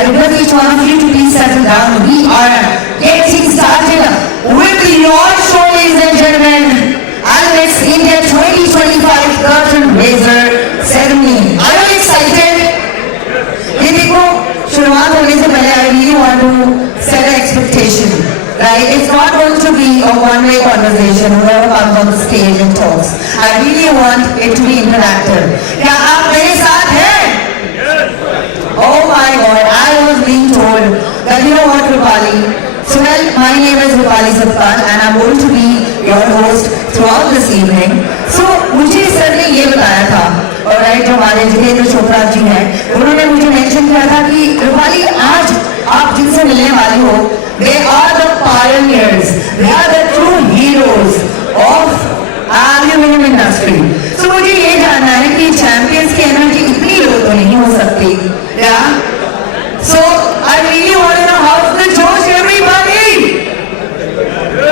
I request each one of you to please settle down. We are getting started with your show, ladies and gentlemen. Miss India 2025 Curtain Raiser Ceremony. Are you excited? ये देखो शुरुआत होने से पहले I really want to set an expectation. Right? It's not going to be a one-way conversation. Whoever comes on the stage and talks. I really want it to be interactive. क्या आप मेरे साथ हैं? Oh my God! I was being told that you know what, Rupali. So well, my name is Rupali Sapkar and I'm going to be your host throughout this evening. So मुझे sir ने ये बताया था और right जो हमारे जितेंद्र चोपड़ा जी हैं उन्होंने मुझे मेंशन किया था कि रूपाली आज आप जिनसे मिलने वाली हो they are the pioneers, they are the true heroes of aluminum industry. So मुझे ये जानना है कि चैंपियंस की एनर्जी इतनी लो तो नहीं हो सकती, yeah? So I really want to know how's the Josh, everybody?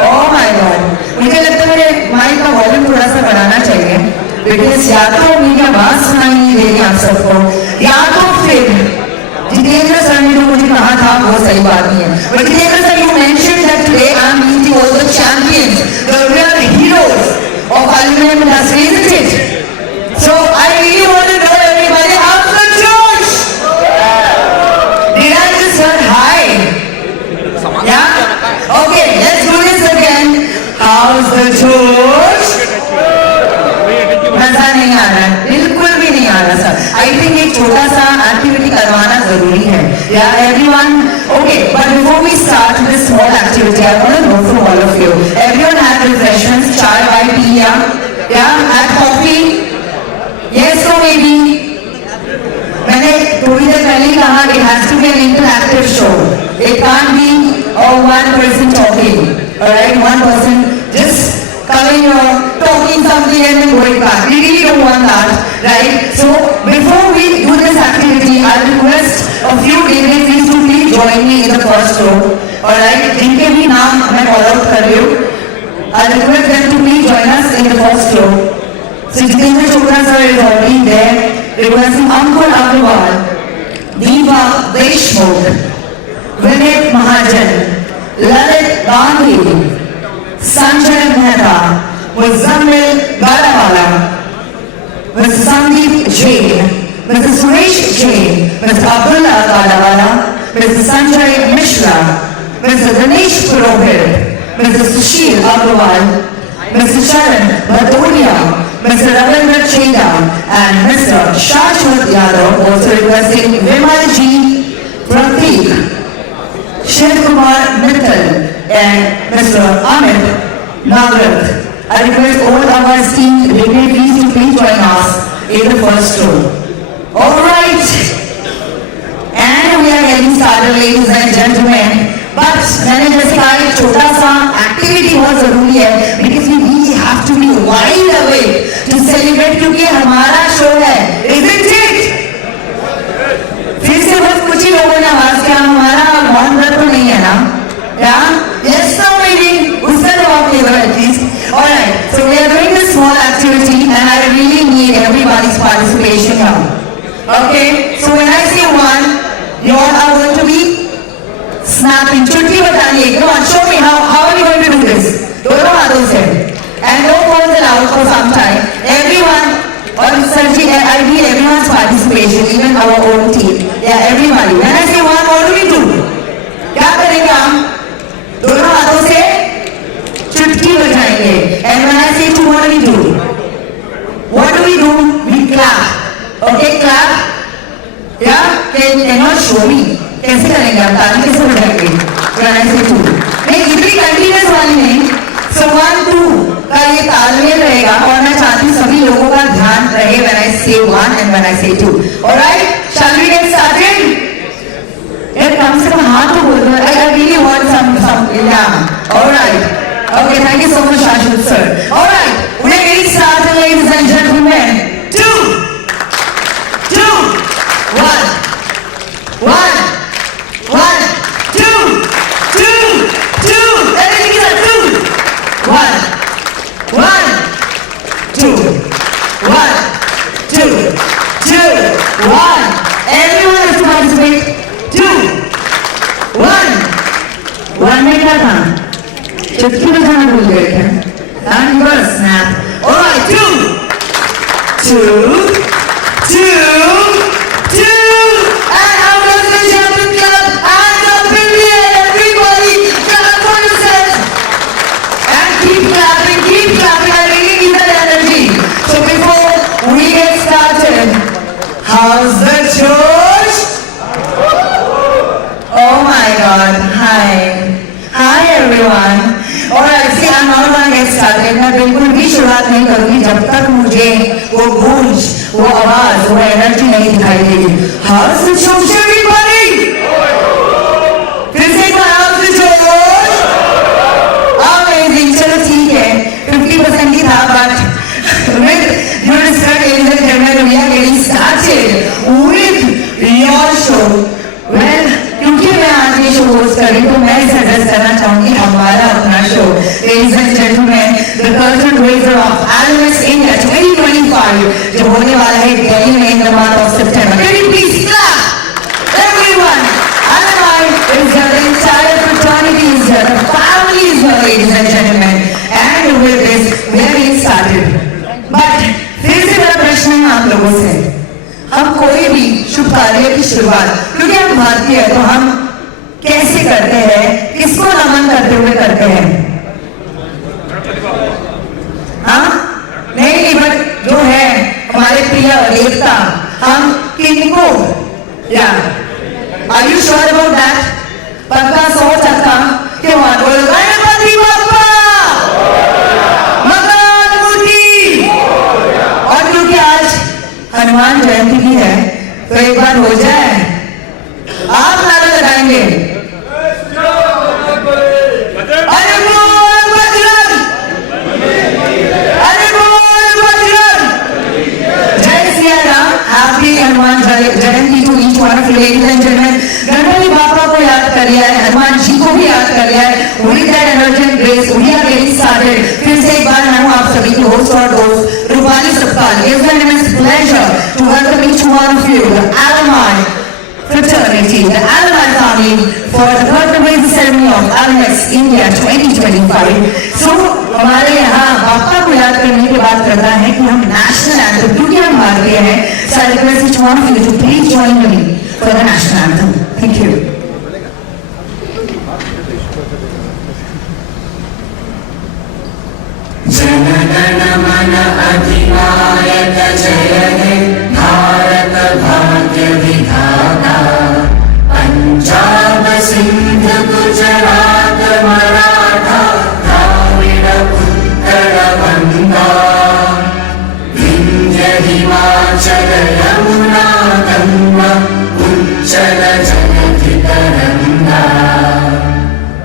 Oh my God! मुझे लगता है मेरे माइक का वॉल्यूम थोड़ा सा बढ़ाना चाहिए, बिकॉज़ या तो मेरी आवाज सुनाई नहीं दे रही आप सबको, या तो फिर जितेंद्र सर ने जो मुझे कहा था वो सही बात नहीं है. But Jitendra sir, you mentioned that today I am meeting all the champions, the real heroes of aluminum industry, isn't it? So I really want to know everybody, how's the Josh? Did I just heard hi? Yeah? Okay, let's do this again. How's the Josh? मजा नहीं आ रहा है, बिल्कुल भी नहीं आ रहा sir. I think एक छोटा सा एक्टिविटी करवाना जरूरी है. Yeah, everyone. Okay, but before we start this small activity, I want to know from all of you. Everyone had refreshments, chai, tea, yeah, had coffee. Yes or maybe? मैंने थोड़ी देर पहले ही कहा it has to be an interactive show. It can't be one person talking. Alright, one person just coming here, talking something and then going back. We really don't want that, right? So before we do this activity, I request a few dignitaries to please join me in the first row. Alright, जिनके भी नाम मैं call out कर रही हूँ, I request them to please join us in the first row. So Jitendra Chopra sir is already there. Requesting Ankur Agarwal, Deepa Deshmukh, Vinit Mahajan, Lalit Gandhi, Sanjay Mehta, Muzammil Gadawala, Mr. Sandeep Jain, Mr. Suresh Jain, Mr. Abdullah Gadawala, Mr. Sanjay Mishra, Mr. Dinesh Purohit, Mr. Sushil Agarwal, Mr. Sharan Bhadoria, Mr. Ravindra Cheda, and Mr. Shashwat Yadav, also requesting Vimalji Prateek, Shiv Kumar Mittal, and Mr. Amit Nagarat. I request all our esteemed dignitaries to please join us in the first row. Alright, and we are getting started, ladies and gentlemen. But मैंने जैसे कहा एक छोटा सा activity बहुत जरूरी है, because we have to be wide awake to celebrate क्योंकि हमारा शो है, isn't it? फिर से बस कुछ ही लोगों ने आवाज किया, हमारा मौन व्रत तो नहीं है ना? Yeah? Yes, no, maybe. उसका जवाब दे दो at least. Alright, so we are doing this small activity and I really need everybody's participation now. Okay, so when I say one, you all are going to be snapping. चुटकी बताइए. Come on, show me how are you going to do this? दोनों हाथों से. And no phones allowed for some time. Everyone, or Sarji, I need everyone's participation, even our own team. Yeah, everybody. When I say one, what do we do? क्या करेंगे हम? दोनों हाथों से चुटकी बजाएंगे. And when I say two, what do we do? What do we do? We clap. Okay, clap. Yeah, can you show me? कैसे करेंगे आप? ताली कैसे बजाएंगे? When I say two. नहीं, इतनी कंटिन्यूस वाली नहीं. So 1, 2 का ये तालमेल रहेगा और मैं चाहती हूँ सभी लोगों का ध्यान रहे when I say one and when I say two. Alright, shall we get started? यार कम से कम हाथ तो बोल दो. I really want some yeah. Alright. Okay, thank you so much, Shashwat sir. Alright, we are getting started, ladies and gentlemen. 2, 1, 1, 1, 2, 2, 2. Everything is at 2. 1, 1, 2, 1, 2, 2, 1. चुटकी बजाना भूल गए क्या? And you got a snap. All right, two. And out of the Champion Club and up in the air, everybody, clap for yourselves. And keep clapping. I really need that energy. So before we get started, how's the Josh? Oh my God, hi everyone. Alright, see, I'm not gonna get started. मैं बिल्कुल भी शुरुआत नहीं करूँगी जब तक मुझे वो गूंज, वो आवाज, वो एनर्जी नहीं दिखाई देगी. How's the Josh, everybody? फिर से एक बार how's the Josh? Amazing, चलो ठीक है. 50% ही था, but with your respect, ladies and gentlemen, we are getting started with your show. Well, क्योंकि मैं आज ये शो होस्ट कर रही हूँ तो मैं इसे एड्रेस करना चाहूंगी हमारा अपना show. Ladies and gentlemen, the curtain raiser of Almas India 2025 जो होने वाला है दिल्ली में in the month of September. Can you please clap? Everyone, Almas is here, the entire fraternity is here, the family is here, ladies and gentlemen. And with this, we are getting started. But फिर से मेरा प्रश्न है आप लोगों से. हम कोई भी शुभ कार्य की शुरुआत, क्योंकि हम भारतीय हैं तो हम कैसे करते हैं, किसको नमन करते हुए करते हैं? हाँ नहीं, बट जो है हमारे प्रिय देवता, हम किनको या are you sure about that? पक्का 100% क्यों बोलो गणपति बप्पा मंगल मूर्ति. और क्योंकि आज हनुमान जयंती भी है तो एक बार हो जाए, आप नारे लगाएंगे अरे बोल बजरंग, अरे बोल बजरंग. जय Siya Ram. Happy Hanuman Jayanti to each one of you ladies and gentleman. Ganpati Bappa को याद कर लिया है, हनुमान जी को भी याद कर लिया है. With that energy and grace, we are getting started. फिर से एक बार मैं हूँ आप सभी की होस्ट और दोस्त रूपाली सप्ताह. It's an immense pleasure to welcome each one of you, the alumni fraternity, the alumni family, for the curtain raiser ceremony of Almas India 2025. So हमारे यहाँ बापा को याद करने के बाद करना है कि हम नेशनल एंथम, क्योंकि हम भारतीय हैं, so I request each one of you to please join me for the national anthem. Thank you. जनगण मन अधिनायक जय हे भारत भाग्य विधाता. पंजाब सिंध गुजरात मराठा द्राविड़ उत्कल गंगा. विंध्य हिमाचल यमुना गंगा उच्चल जगति तरंगा.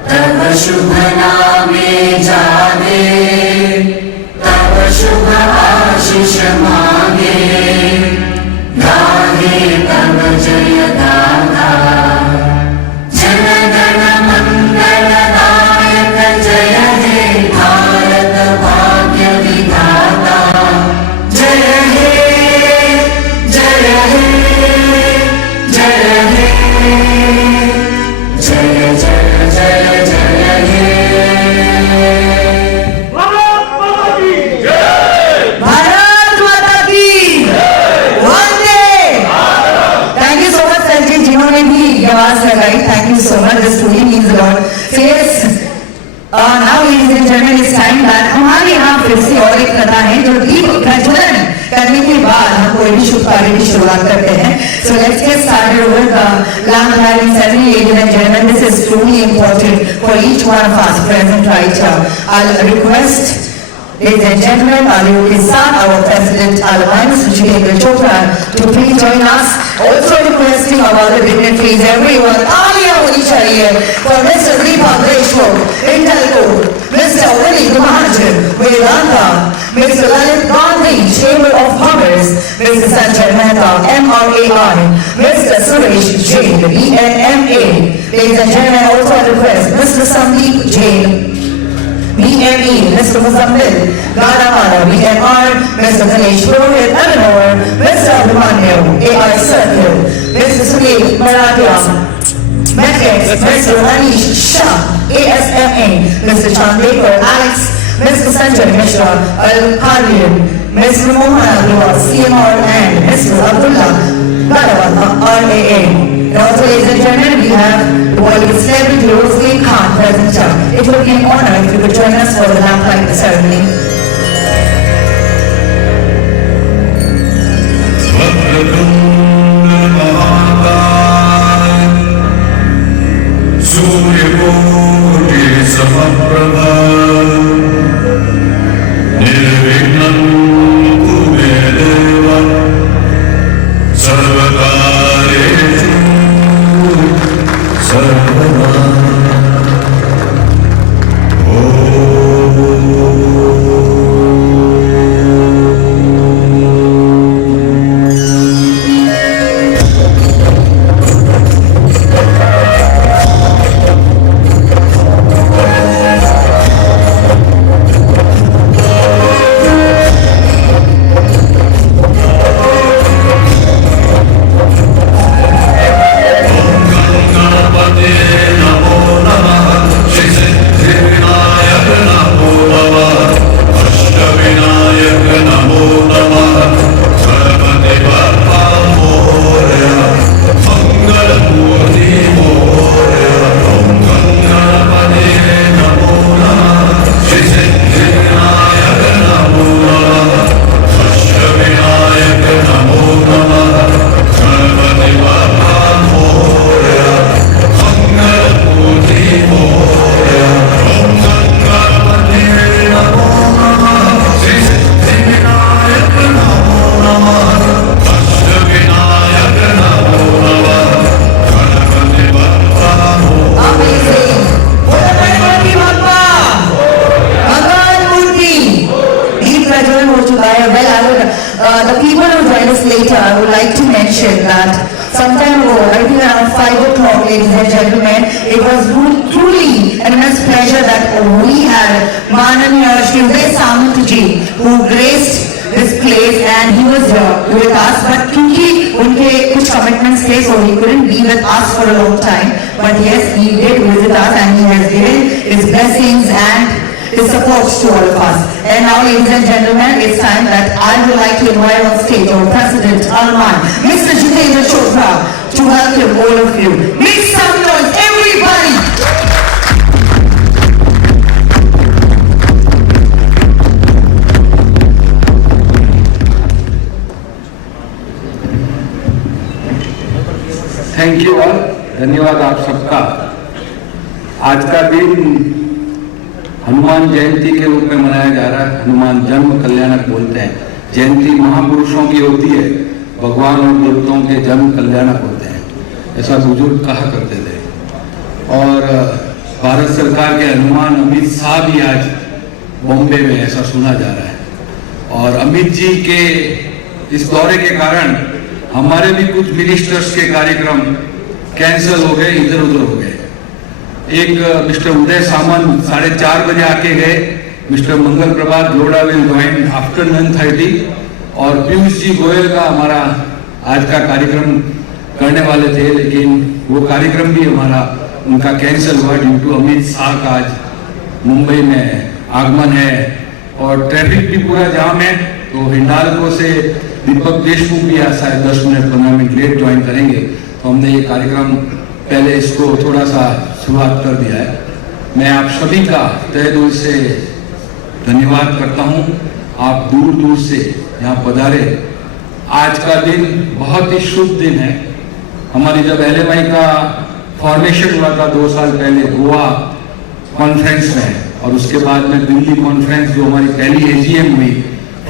तव शुभ नामे जागे, तव शुभ आशीष मांगे. गाहे तव जय गाथा. जन गण मंगल दायक जय हे भारत भाग्य विधाता. जय हे जय हे जय हे जय जय जय जय हे. भारत माता की वंदे. Thank you so much sir जी, जिन्होंने भी आवाज लगाई. Thank you so much. This truly means a lot. Yes, now ladies and gentlemen, it's time that हमारे यहाँ फिर से और एक कथा है जो दीप प्रज्वलन करने के बाद हम कोई भी शुभ कार्य की शुरुआत करते हैं. So let's get started with the lamp lighting ceremony, ladies and gentlemen. This is truly important for each one of us present right here. I'll request, ladies and gentlemen, Aliyu ke saath our President Alumni Suchitendra Chopra to please join us. Also requesting our other dignitaries, everyone, Aliya honi chahiye for Mr. Deepak Deshmukh, Intelco, Mr. Vinny Mahajan, Vedanta, Mr. Lalit Gandhi, Chamber of Commerce, Mr. Sanjay Mehta, MRAI, Mr. Suresh Jain, BNMA. Ladies and gentlemen, also I request Mr. Sandeep Jain, BME, Mr. Muzammil, Gadamala, BMR, Mr. Ganesh Purohit, Eleanor, Mr. Abhimanyu, AI Circle, Mr. Sunil Marathia, Beckett, Mr. Manish Shah, ASMA, Mr. Chandekar Alex, Mr. Sanjay Mishra, Al-Karian, Mr. Mohan Agarwal, CMR, and Mr. Abdullah Galawan, RAA. And also, ladies and gentlemen, we have the Bollywood celebrity Rosalie Khan present here. It would be an honor if you could join us for the lamplight ceremony. सूर्यकोटि समप्रभा निर्विघ्नं कुरु देव सर्वकार्येषु सर्वदा The people who join us later, I would like to mention that sometime ago, I think around 5 o'clock, ladies and gentlemen, it was truly an immense pleasure that we had Mananiya Shri Uday Samantji, who graced this place, and he was here with us, but क्योंकि उनके कुछ commitments थे, so he couldn't be with us for a long time, but yes, he did visit us and he has given his blessings and his support to all of us. And now, ladies and gentlemen, it's time that I would like to invite on stage our President Arman, Mr. Jitendra Chopra, to welcome all of you. Make some noise, everybody! Thank you all, धन्यवाद आप सबका। आज का दिन हनुमान जयंती के रूप में मनाया जा रहा है। हनुमान जन्म कल्याणक बोलते हैं। जयंती महापुरुषों की होती है, भगवान और देवताओं के जन्म कल्याणक होते हैं, ऐसा बुजुर्ग कहा करते थे। और भारत सरकार के हनुमान अमित शाह भी आज बॉम्बे में, ऐसा सुना जा रहा है। और अमित जी के इस दौरे के कारण हमारे भी कुछ मिनिस्टर्स के कार्यक्रम कैंसिल हो गए, इधर उधर हो गए। एक मिस्टर उदय सामंत 4:30 बजे आके गए, mister Mangal Prabhat Lodha will join after 9:30, और पीयूष जी गोयल का हमारा आज का कार्यक्रम करने वाले थे, लेकिन वो कार्यक्रम भी हमारा उनका कैंसिल हुआ ड्यू टू अमित शाह का आज मुंबई में आगमन है। और ट्रैफिक भी पूरा जाम है, तो हिंडाल्को से दीपक देशमुख भी आज शायद 10 मिनट 15 मिनट लेट ज्वाइन करेंगे, तो हमने ये कार्यक्रम पहले इसको थोड़ा सा शुरुआत कर दिया है। मैं आप सभी का तहे दिल से धन्यवाद करता हूँ। आप दूर दूर से यहाँ पधारे। आज का दिन बहुत ही शुभ दिन है। हमारी जब LMI का फॉर्मेशन हुआ था 2 साल पहले गोवा कॉन्फ्रेंस में, और उसके बाद में दिल्ली कॉन्फ्रेंस जो हमारी पहली AGM हुई,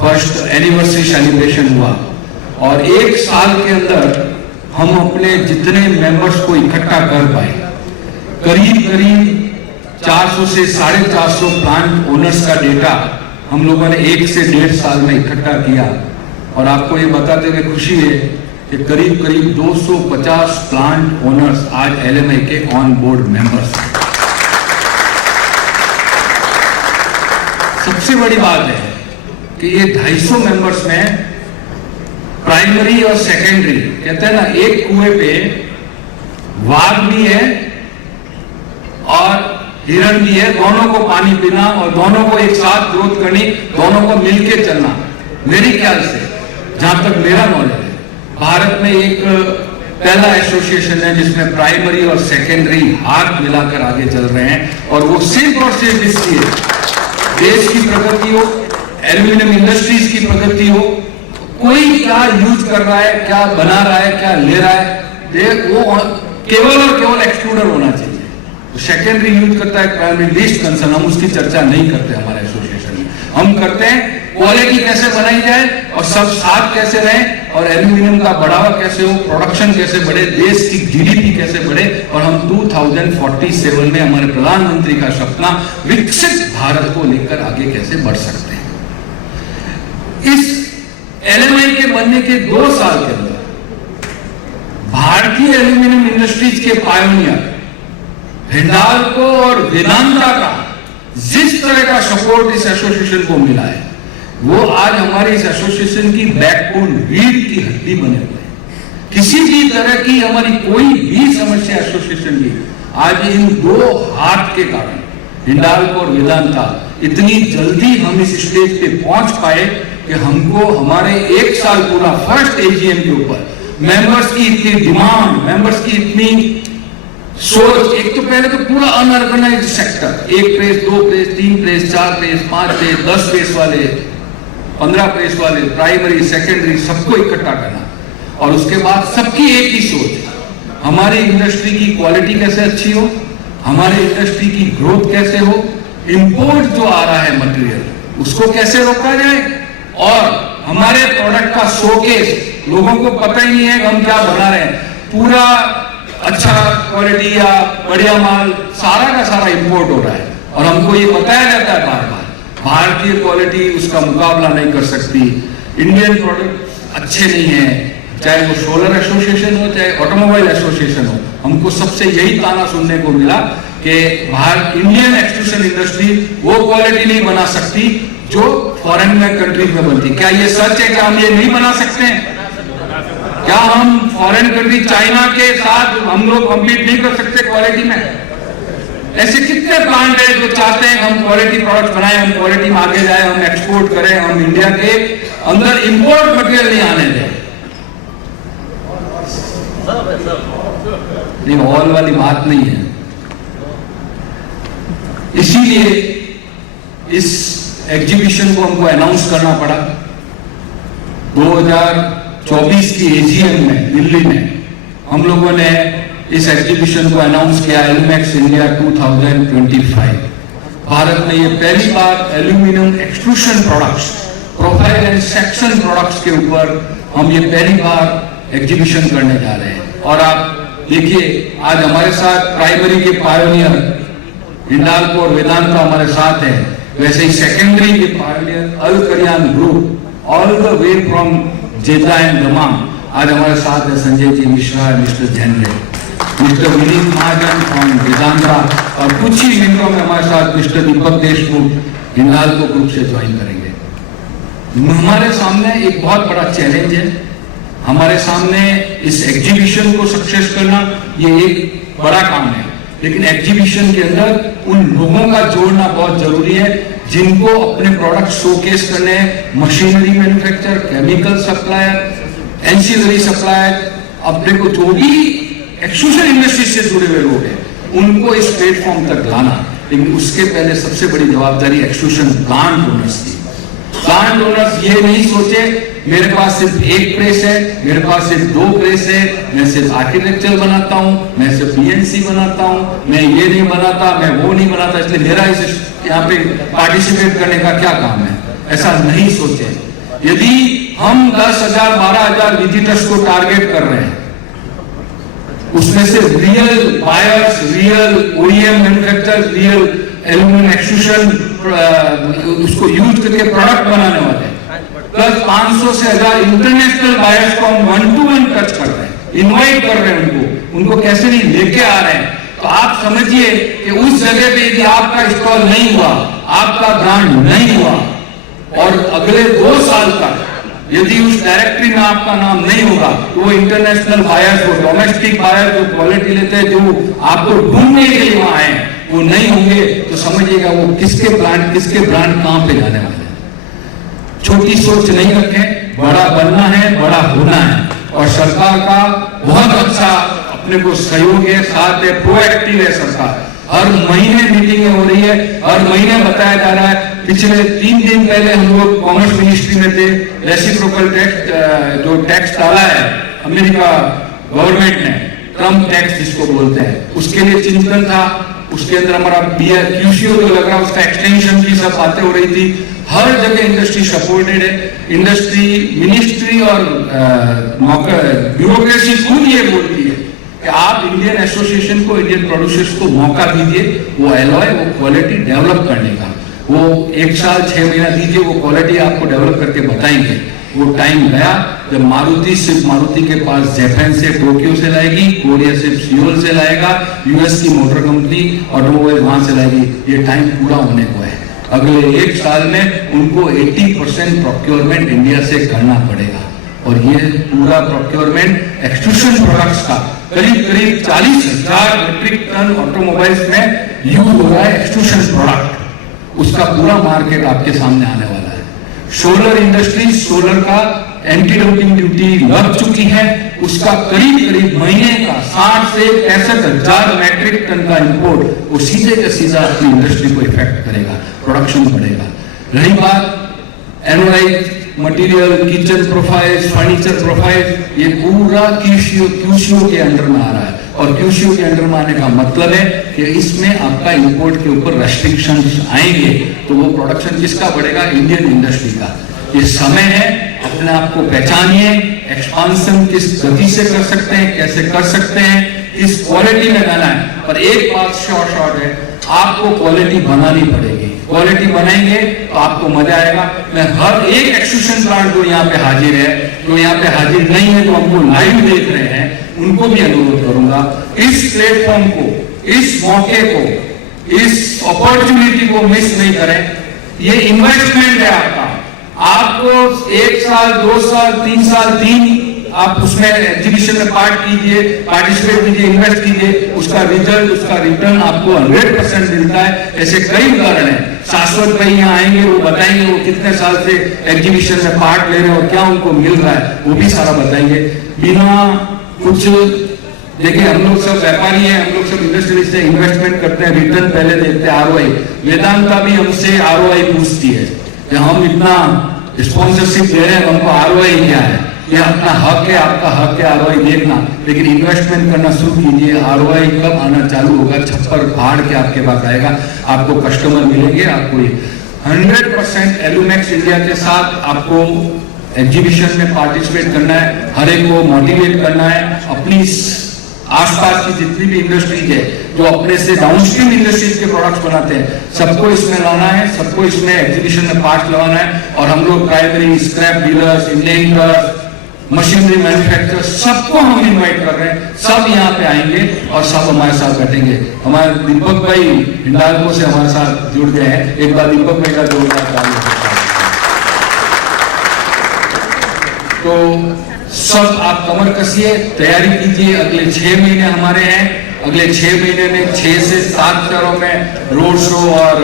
फर्स्ट एनिवर्सरी सेलिब्रेशन हुआ, और 1 साल के अंदर हम अपने जितने मेंबर्स को इकट्ठा कर पाए, करीब 400 से 450 प्लांट ओनर्स का डेटा हम लोगों ने 1 से 1.5 साल में इकट्ठा किया। और आपको ये बताते हुए खुशी है कि करीब 250 प्लांट ओनर्स आज LMI के ऑन बोर्ड मेंबर्स हैं। सबसे बड़ी बात है कि ये 250 मेंबर्स में प्राइमरी और सेकेंडरी, कहते हैं ना, एक कुएं पे वाघ भी है और हिरण भी है, दोनों को पानी पीना और दोनों को एक साथ ग्रोथ करनी, दोनों को मिलके चलना। मेरे ख्याल से जहां तक मेरा नॉलेज है, भारत में एक पहला एसोसिएशन है जिसमें प्राइमरी और सेकेंडरी हाथ मिलाकर आगे चल रहे हैं, और वो सिर्फ और सिर्फ इसलिए देश की प्रगति हो, एल्यूमिनियम इंडस्ट्रीज की प्रगति हो, कोई क्या यूज कर रहा है, क्या बना रहा है, क्या ले रहा है, वो केवल और केवल एक्सक्लूडर होना चाहिए। सेकेंडरी यूज करता है, प्राइमरी लीस्ट कंसर्न, हम उसकी चर्चा नहीं करते हमारे एसोसिएशन में। हम करते हैं क्वालिटी कैसे बनाई जाए और सब साथ कैसे रहे, और एल्यूमिनियम का बढ़ावा कैसे हो, प्रोडक्शन कैसे बढ़े, देश की जीडीपी कैसे बढ़े, और हम 2047 में हमारे प्रधानमंत्री का सपना विकसित भारत को लेकर आगे कैसे बढ़ सकते हैं। इस एलएमआई के बनने के 2 साल के अंदर भारतीय एल्यूमिनियम इंडस्ट्रीज के पायोनियर हिंडाल्को और वेदांता का जिस तरह का सपोर्ट इस एसोसिएशन को मिला है, वो आज हमारे इस एसोसिएशन की बैकबोन, रीढ़ की हड्डी बने हुए हैं। किसी भी तरह की हमारी कोई भी समस्या एसोसिएशन की आज इन 2 हाथ के कारण, हिंडाल्को और वेदांता, इतनी जल्दी हम इस स्टेज पे पहुंच पाए कि हमको हमारे 1 साल पूरा फर्स्ट एजीएम के ऊपर मेंबर्स की इतनी डिमांड, मेंबर्स की इतनी सोच, एक तो पहले तो पूरा unorganised sector, 1 press, 2 press, 3 press, 4 press, 5 press, 10 press वाले, 15 प्रेस वाले, प्राइमरी सेकेंडरी, सबको इकट्ठा करना, और उसके बाद सबकी एक ही सोच, हमारी इंडस्ट्री की क्वालिटी कैसे अच्छी हो, हमारी इंडस्ट्री की ग्रोथ कैसे हो, इंपोर्ट जो आ रहा है मटेरियल उसको कैसे रोका जाए, और हमारे प्रोडक्ट का शोकेस, लोगों को पता ही नहीं है कि हम क्या बना रहे हैं, पूरा अच्छा क्वालिटी या बढ़िया माल सारा का सारा इंपोर्ट हो रहा है, और हमको ये बताया जाता है बार बार भारतीय क्वालिटी उसका मुकाबला नहीं कर सकती, इंडियन प्रोडक्ट अच्छे नहीं है, चाहे वो सोलर एसोसिएशन हो चाहे ऑटोमोबाइल एसोसिएशन हो। हमको सबसे यही ताना सुनने को मिला कि भारत, इंडियन एक्सट्रूशन इंडस्ट्री वो क्वालिटी नहीं बना सकती जो फॉरेन में कंट्रीज में बनती। क्या ये सच है? क्या हम ये नहीं बना सकते हैं? क्या हम फॉरेन कंट्री चाइना के साथ हम लोग कम्पीट नहीं कर सकते क्वालिटी में? ऐसे कितने प्लांट है जो चाहते हैं हम क्वालिटी प्रोडक्ट बनाए, हम क्वालिटी में आगे जाए, हम एक्सपोर्ट करें, हम इंडिया के अंदर इंपोर्ट मटेरियल नहीं आने दें। नहीं, ऑल वाली बात नहीं है। इसीलिए इस एग्जीबिशन को हमको अनाउंस करना पड़ा। 2024 की एजीएम में दिल्ली में हम लोगों ने इस एग्जीबिशन को अनाउंस किया, एल्यूमैक्स इंडिया 2025। भारत में ये पहली बार aluminium extrusion products, profile and section products के ऊपर हम ये पहली बार एग्जीबिशन करने जा रहे हैं। और आप देखिए, आज हमारे साथ प्राइमरी के पायोनियर हिंडाल्को और वेदांता हमारे साथ है, वैसे ही सेकेंडरी के pioneer Al Kariyan group all the way from Jeddah and Dammam आज हमारे साथ है। Sanjay ji Mishra, mister Jhende, mister Vineet Mahajan from Vedanta, और कुछ ही मिनटों में हमारे साथ मिस्टर दीपक देशमुख हिंडाल्को ग्रुप से ज्वाइन करेंगे। हमारे सामने एक बहुत बड़ा चैलेंज है। हमारे सामने इस एग्जीबिशन को सक्सेस करना ये एक बड़ा काम है, लेकिन एग्जीबिशन के अंदर उन लोगों का जोड़ना बहुत जरूरी है जिनको अपने प्रोडक्ट शोकेस करने हैं। Machinery manufacture, chemical supplier, ancillary supplier, अपने को जो भी एक्सट्रूशन इंडस्ट्री से जुड़े हुए लोग हैं उनको इस प्लेटफॉर्म तक लाना। लेकिन उसके पहले सबसे बड़ी जवाबदारी एक्सट्रूशन प्लांट ओनर्स की। प्लांट ओनर्स ये नहीं सोचे मेरे पास सिर्फ एक प्रेस है, मेरे पास सिर्फ 2 प्रेस है, मैं सिर्फ आर्किटेक्चर बनाता हूं, मैं सिर्फ बीएनसी बनाता हूं, मैं ये नहीं बनाता, मैं वो नहीं बनाता, इसलिए मेरा इस यहाँ पे पार्टिसिपेट करने का क्या काम है? ऐसा नहीं सोचे। यदि हम 10,000 12,000 विजिटर्स को टारगेट कर रहे हैं, उसमें से real buyers, real OEM manufacturers, real aluminium extrusion उसको यूज करके प्रोडक्ट बनाने वाले, प्लस 500 से 1000 इंटरनेशनल बायर्स को हम 1-to-1 टच कर रहे हैं, इनवाइट कर रहे हैं उनको कैसे नहीं लेके आ रहे हैं। तो आप समझिए कि उस जगह पे यदि आपका स्टॉल नहीं हुआ, आपका ब्रांड नहीं हुआ, और अगले 2 साल तक यदि उस डायरेक्टरी में आपका नाम नहीं होगा तो वो इंटरनेशनल बायर्स को, डोमेस्टिक बायर जो क्वालिटी लेते हैं, जो आपको ढूंढने के लिए वहां आए, वो नहीं होंगे तो समझिएगा वो किसके ब्रांड कहां पे जाने वाले हैं। छोटी सोच नहीं रखें, बड़ा बनना है, बड़ा होना है। और सरकार का बहुत अच्छा अपने को सहयोग है, साथ है, प्रोएक्टिव है सरकार। हर महीने मीटिंगें हो रही है, हर महीने बताया जा रहा है। पिछले 3 दिन पहले हम लोग कॉमर्स मिनिस्ट्री में थे, रेसिप्रोकल टैक्स जो टैक्स डाला है अमेरिका गवर्नमेंट ने, ट्रम्प टैक्स जिसको बोलते हैं, उसके लिए चिंतन था। उसके अंदर हमारा QCO जो लग रहा है उसका एक्सटेंशन की सब बातें हो रही थी। हर जगह इंडस्ट्री सपोर्टेड है। इंडस्ट्री मिनिस्ट्री और ब्यूरोक्रेसी खुद ये बोलती है कि आप इंडियन एसोसिएशन को, इंडियन प्रोड्यूसर्स को मौका दीजिए, वो एलॉय, वो क्वालिटी डेवलप करने का। वो 1 साल 6 महीना दीजिए, वो क्वालिटी आपको डेवलप करके बताएंगे। वो टाइम गया जब मारुति सिर्फ मारुति के पास जापान से, टोक्यो से लाएगी, कोरिया से सियोल से लाएगा, यूएस की मोटर कंपनी ऑटोमोबाइल वहां से लाएगी। ये टाइम पूरा होने को है। अगले 1 साल में उनको 80% प्रोक्योरमेंट इंडिया से करना पड़ेगा। और ये पूरा प्रोक्योरमेंट एक्सट्रूशन प्रोडक्ट्स का करीब 40,000 मीट्रिक टन ऑटोमोबाइल्स में यूज हो रहा है एक्सट्रूशन प्रोडक्ट। उसका पूरा मार्केट आपके सामने आने वाला है। सोलर इंडस्ट्री, सोलर का एंटी डंपिंग ड्यूटी लग चुकी है। उसका करीब महीने का 60 से 65,000 मैट्रिक टन का इंपोर्ट वो सीधे के सीधा अपनी इंडस्ट्री को इफेक्ट करेगा, प्रोडक्शन बढ़ेगा। रही बात anodize material, kitchen profiles, furniture profiles, ये पूरा QCO के अंडर में आ रहा है। और QCO के अंडर में आने का मतलब है कि इसमें आपका इंपोर्ट के ऊपर रेस्ट्रिक्शंस आएंगे, तो वो प्रोडक्शन किसका बढ़ेगा? इंडियन इंडस्ट्री का। ये समय है, अपने आप को पहचानिए, एक्सपांशन किस गति से कर सकते हैं, कैसे कर सकते हैं, किस क्वालिटी में जाना है। पर एक बात शॉर्ट है, आपको क्वालिटी बनानी पड़ेगी। क्वालिटी बनाएंगे तो आपको मजा आएगा। मैं हर एक एक्सट्रूशन प्लांट जो यहाँ पे हाजिर है, जो यहाँ पे हाजिर नहीं है, जो हमको लाइव देख रहे हैं, उनको भी अनुरोध करूंगा, इस प्लेटफॉर्म को, इस मौके को, इस अपॉर्चुनिटी को मिस नहीं करें। ये इन्वेस्टमेंट है आपका। आपको 1 साल, 2 साल, 3 साल, 3 आप उसमें एग्जीबिशन में पार्टिसिपेट कीजिए, इन्वेस्ट कीजिए, उसका रिजल्ट, उसका रिटर्न आपको 100% मिलता है। ऐसे कई उदाहरण हैं। शाश्वत भाई यहाँ आएंगे, वो बताएंगे वो कितने साल से एग्जीबिशन में पार्ट ले रहे हैं और क्या उनको मिल रहा है, वो भी सारा बताएंगे। बिना कुछ देखिए, हम लोग सब व्यापारी हैं, हम लोग सब इंडस्ट्रियलिस्ट हैं, इन्वेस्टमेंट करते हैं, रिटर्न पहले देखते हैं, ROI। वेदांता भी हमसे ROI पूछती है कि हम इतना स्पॉन्सरशिप दे रहे हैं, हमको ROI क्या है? ये अपना हक है, आपका हक है ROI देखना। लेकिन इन्वेस्टमेंट करना शुरू कीजिए। ROI कब आना चालू होगा? छप्पर फाड़ के आपके पास आएगा, आपको कस्टमर मिलेंगे, आपको 100% एलुमेक्स इंडिया के साथ आपको एग्जीबिशन में पार्टिसिपेट करना है, हर एक को मोटिवेट करना है। अपनी आसपास की जितनी भी इंडस्ट्रीज है, जो अपने से डाउनस्ट्रीम इंडस्ट्रीज के प्रोडक्ट्स बनाते हैं, सबको इसमें लाना है, सबको इसमें एग्जीबिशन में पार्ट लगाना है। और हम लोग primary scrap dealers, engineers, machinery manufacture, सबको हम इनवाइट कर रहे हैं। सब यहाँ पे आएंगे और सब हमारे साथ बैठेंगे। हमारे दीपक भाई हिंडाल्को से हमारे साथ जुड़ गए हैं। एक बार दीपक भाई का जोरदार ताली। तो सब आप कमर कसिए, तैयारी कीजिए। अगले 6 महीने हमारे हैं। अगले 6 महीने में 6 से 7 शहरों में रोड शो और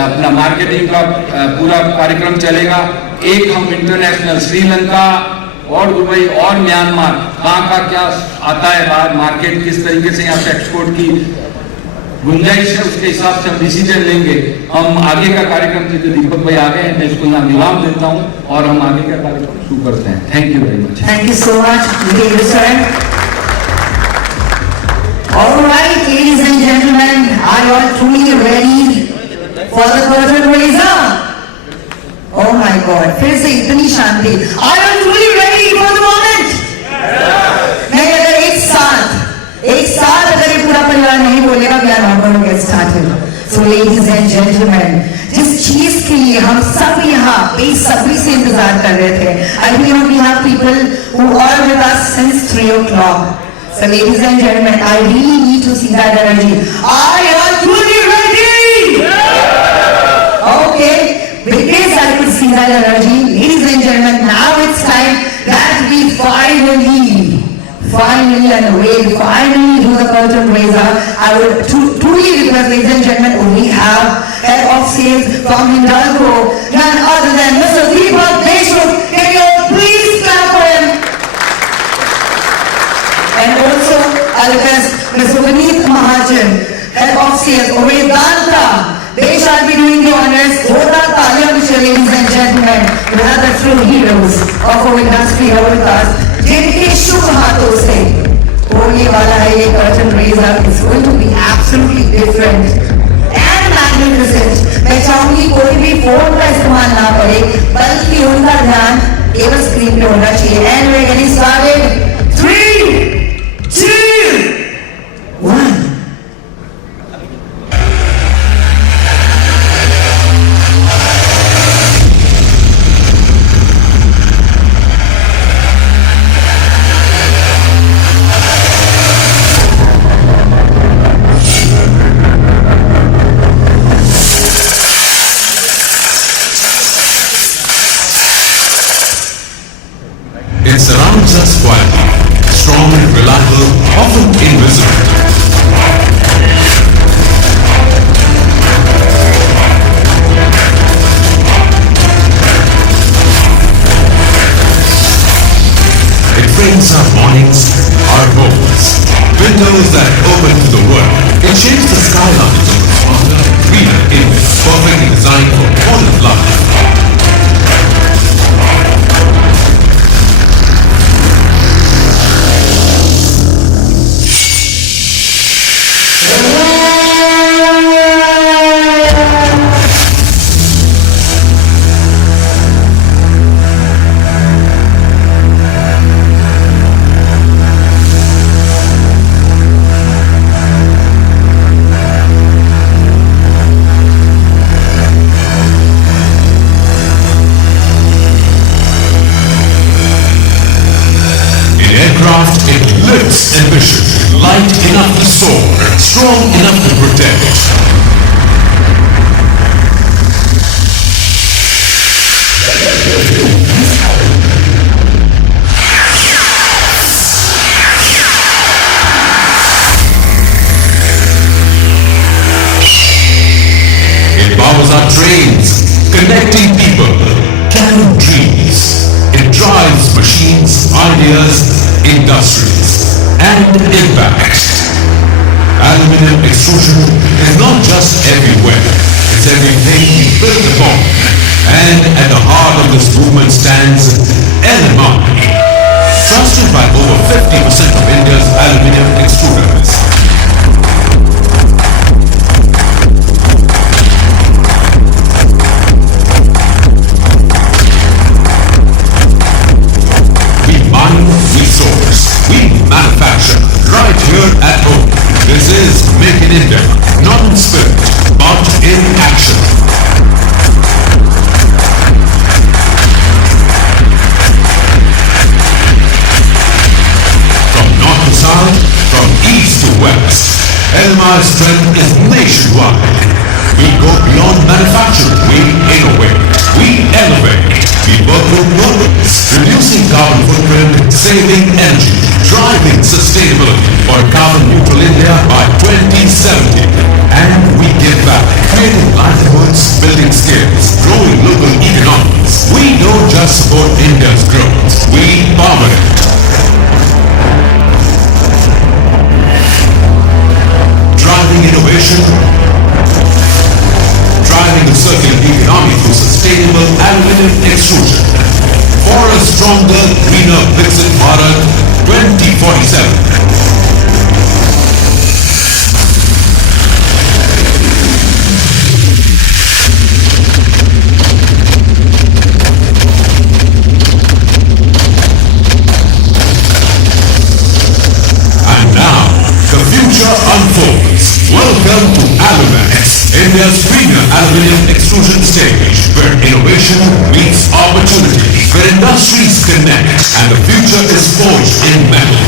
अपना मार्केटिंग का पूरा कार्यक्रम चलेगा। एक हम इंटरनेशनल श्रीलंका और दुबई और म्यांमार, कहाँ का क्या आता है बाहर मार्केट, किस तरीके से यहाँ से एक्सपोर्ट की गुंजाइश है, उसके हिसाब से हम डिसीजन लेंगे। हम आगे का कार्यक्रम के जो दीपक भाई आ गए हैं, मैं इसको यहाँ विराम देता हूँ और हम आगे का कार्यक्रम शुरू करते हैं। Thank you very much. Thank you so much, sir. All right, ladies and gentlemen, are you all truly ready for the curtain raiser? Oh my God, फिर से इतनी शांति। Are you truly ready for the moment? नहीं, अगर एक साथ अगर ये पूरा परिवार नहीं बोलेगा, we are not going to get started. So ladies and gentlemen, जिस चीज के लिए हम सब यहाँ बेसब्री से इंतजार कर रहे थे, I think we have people who are with us since 3 o'clock. So ladies and gentlemen, I really need to see that energy. Are you all truly ready? Okay, because I could Sridhar Energy. Ladies and gentlemen, now it's time that we finally unveil, finally do the curtain raiser. I would truly request, ladies and gentlemen, we have head of sales from Hindalco, none other than Mr. Deepak Deshmukh. Can you all please clap for him? And also, I request Mr. Vineet Mahajan, head of sales, Vedanta. They shall be doing the honors. Dhota Talia, ladies and gentlemen. We have the true heroes of our industry here with us. जिनके शुभ हाथों से होने वाला है ये curtain raiser is going to be absolutely different and magnificent. मैं चाहूंगी कोई भी फोन का इस्तेमाल ना करे, बल्कि उनका ध्यान केवल स्क्रीन पे होना चाहिए. And we're getting started. 3, 2, 1. It surrounds us quietly, strong and reliable, often invisible. It frames our mornings, our homes, windows that open to the world. It shapes the skyline into a stronger, greener image, perfectly designed for modern life. It lifts ambition, light enough to soar, strong enough to protect. It powers our trains, connecting people, carrying dreams. It drives machines, ideas, industries, and impact. Aluminum extrusion is not just everywhere, it's everything we build upon. And at the heart of this movement stands LMI, trusted by over 50% of India's aluminum extruders. We manufacture right here at home. This is Make in India, not in spirit, but in action. From north to south, from east to west, LMI's strength is nationwide. We go beyond manufacturing, we innovate, we elevate. We work with purpose, reducing carbon footprint, saving energy, driving sustainability for a carbon neutral India by 2070. And we give back, creating livelihoods, building skills, growing local economies. We don't just support India's growth, we power it. Driving innovation, driving the circular economy through sustainable aluminum extrusion. For a stronger, greener Viksit Bharat 2047. And now, the future unfolds. Welcome to Alumex, India's premier aluminum extrusion stage, where innovation meets opportunity, where industries connect, and the future is forged in metal.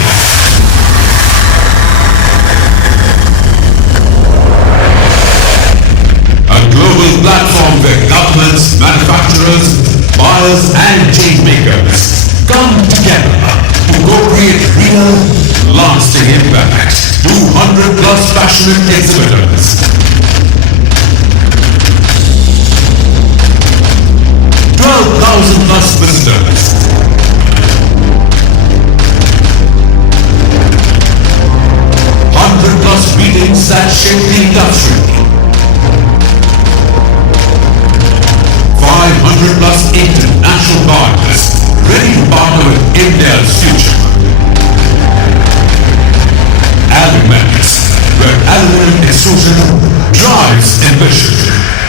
A global platform where governments, manufacturers, passionate exhibitors. 12,000 plus visitors. 100 plus meetings that shape the industry. 500 plus international partners ready to partner with India's future. Alumex, where aluminum extrusion drives ambition,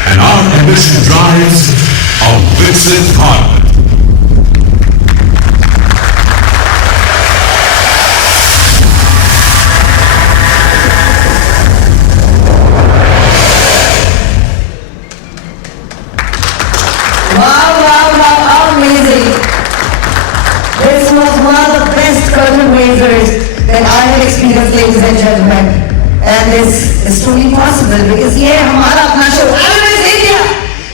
and our ambition drives a Viksit Bharat. Wow, amazing. This was one of the best curtain raisers that I have experienced, ladies and gentlemen. And this is truly possible because ये हमारा अपना show, Alumex India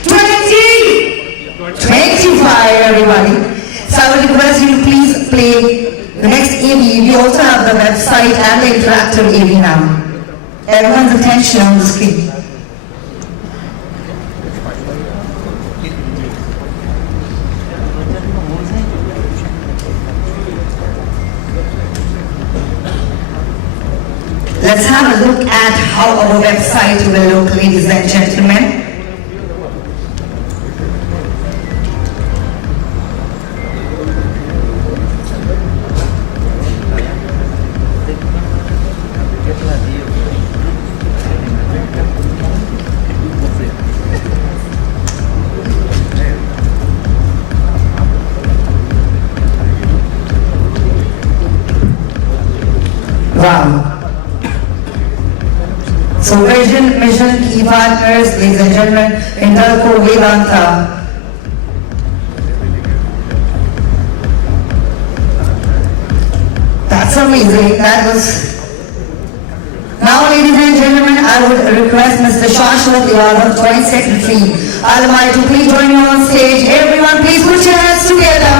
2025, everybody. So I would request you to please play the next AV. We also have the website and the interactive AV now. Everyone's attention on the screen. Let's have a look at how our website will look, ladies and gentlemen. Wow. So vision, mission, key partners, ladies and gentlemen, Intelco, Vedanta. That's amazing. That was. Now, ladies and gentlemen, I would request Mr. Shashwat Yadav, Joint Secretary, Almai, to please join me on stage. Everyone, please put your hands together.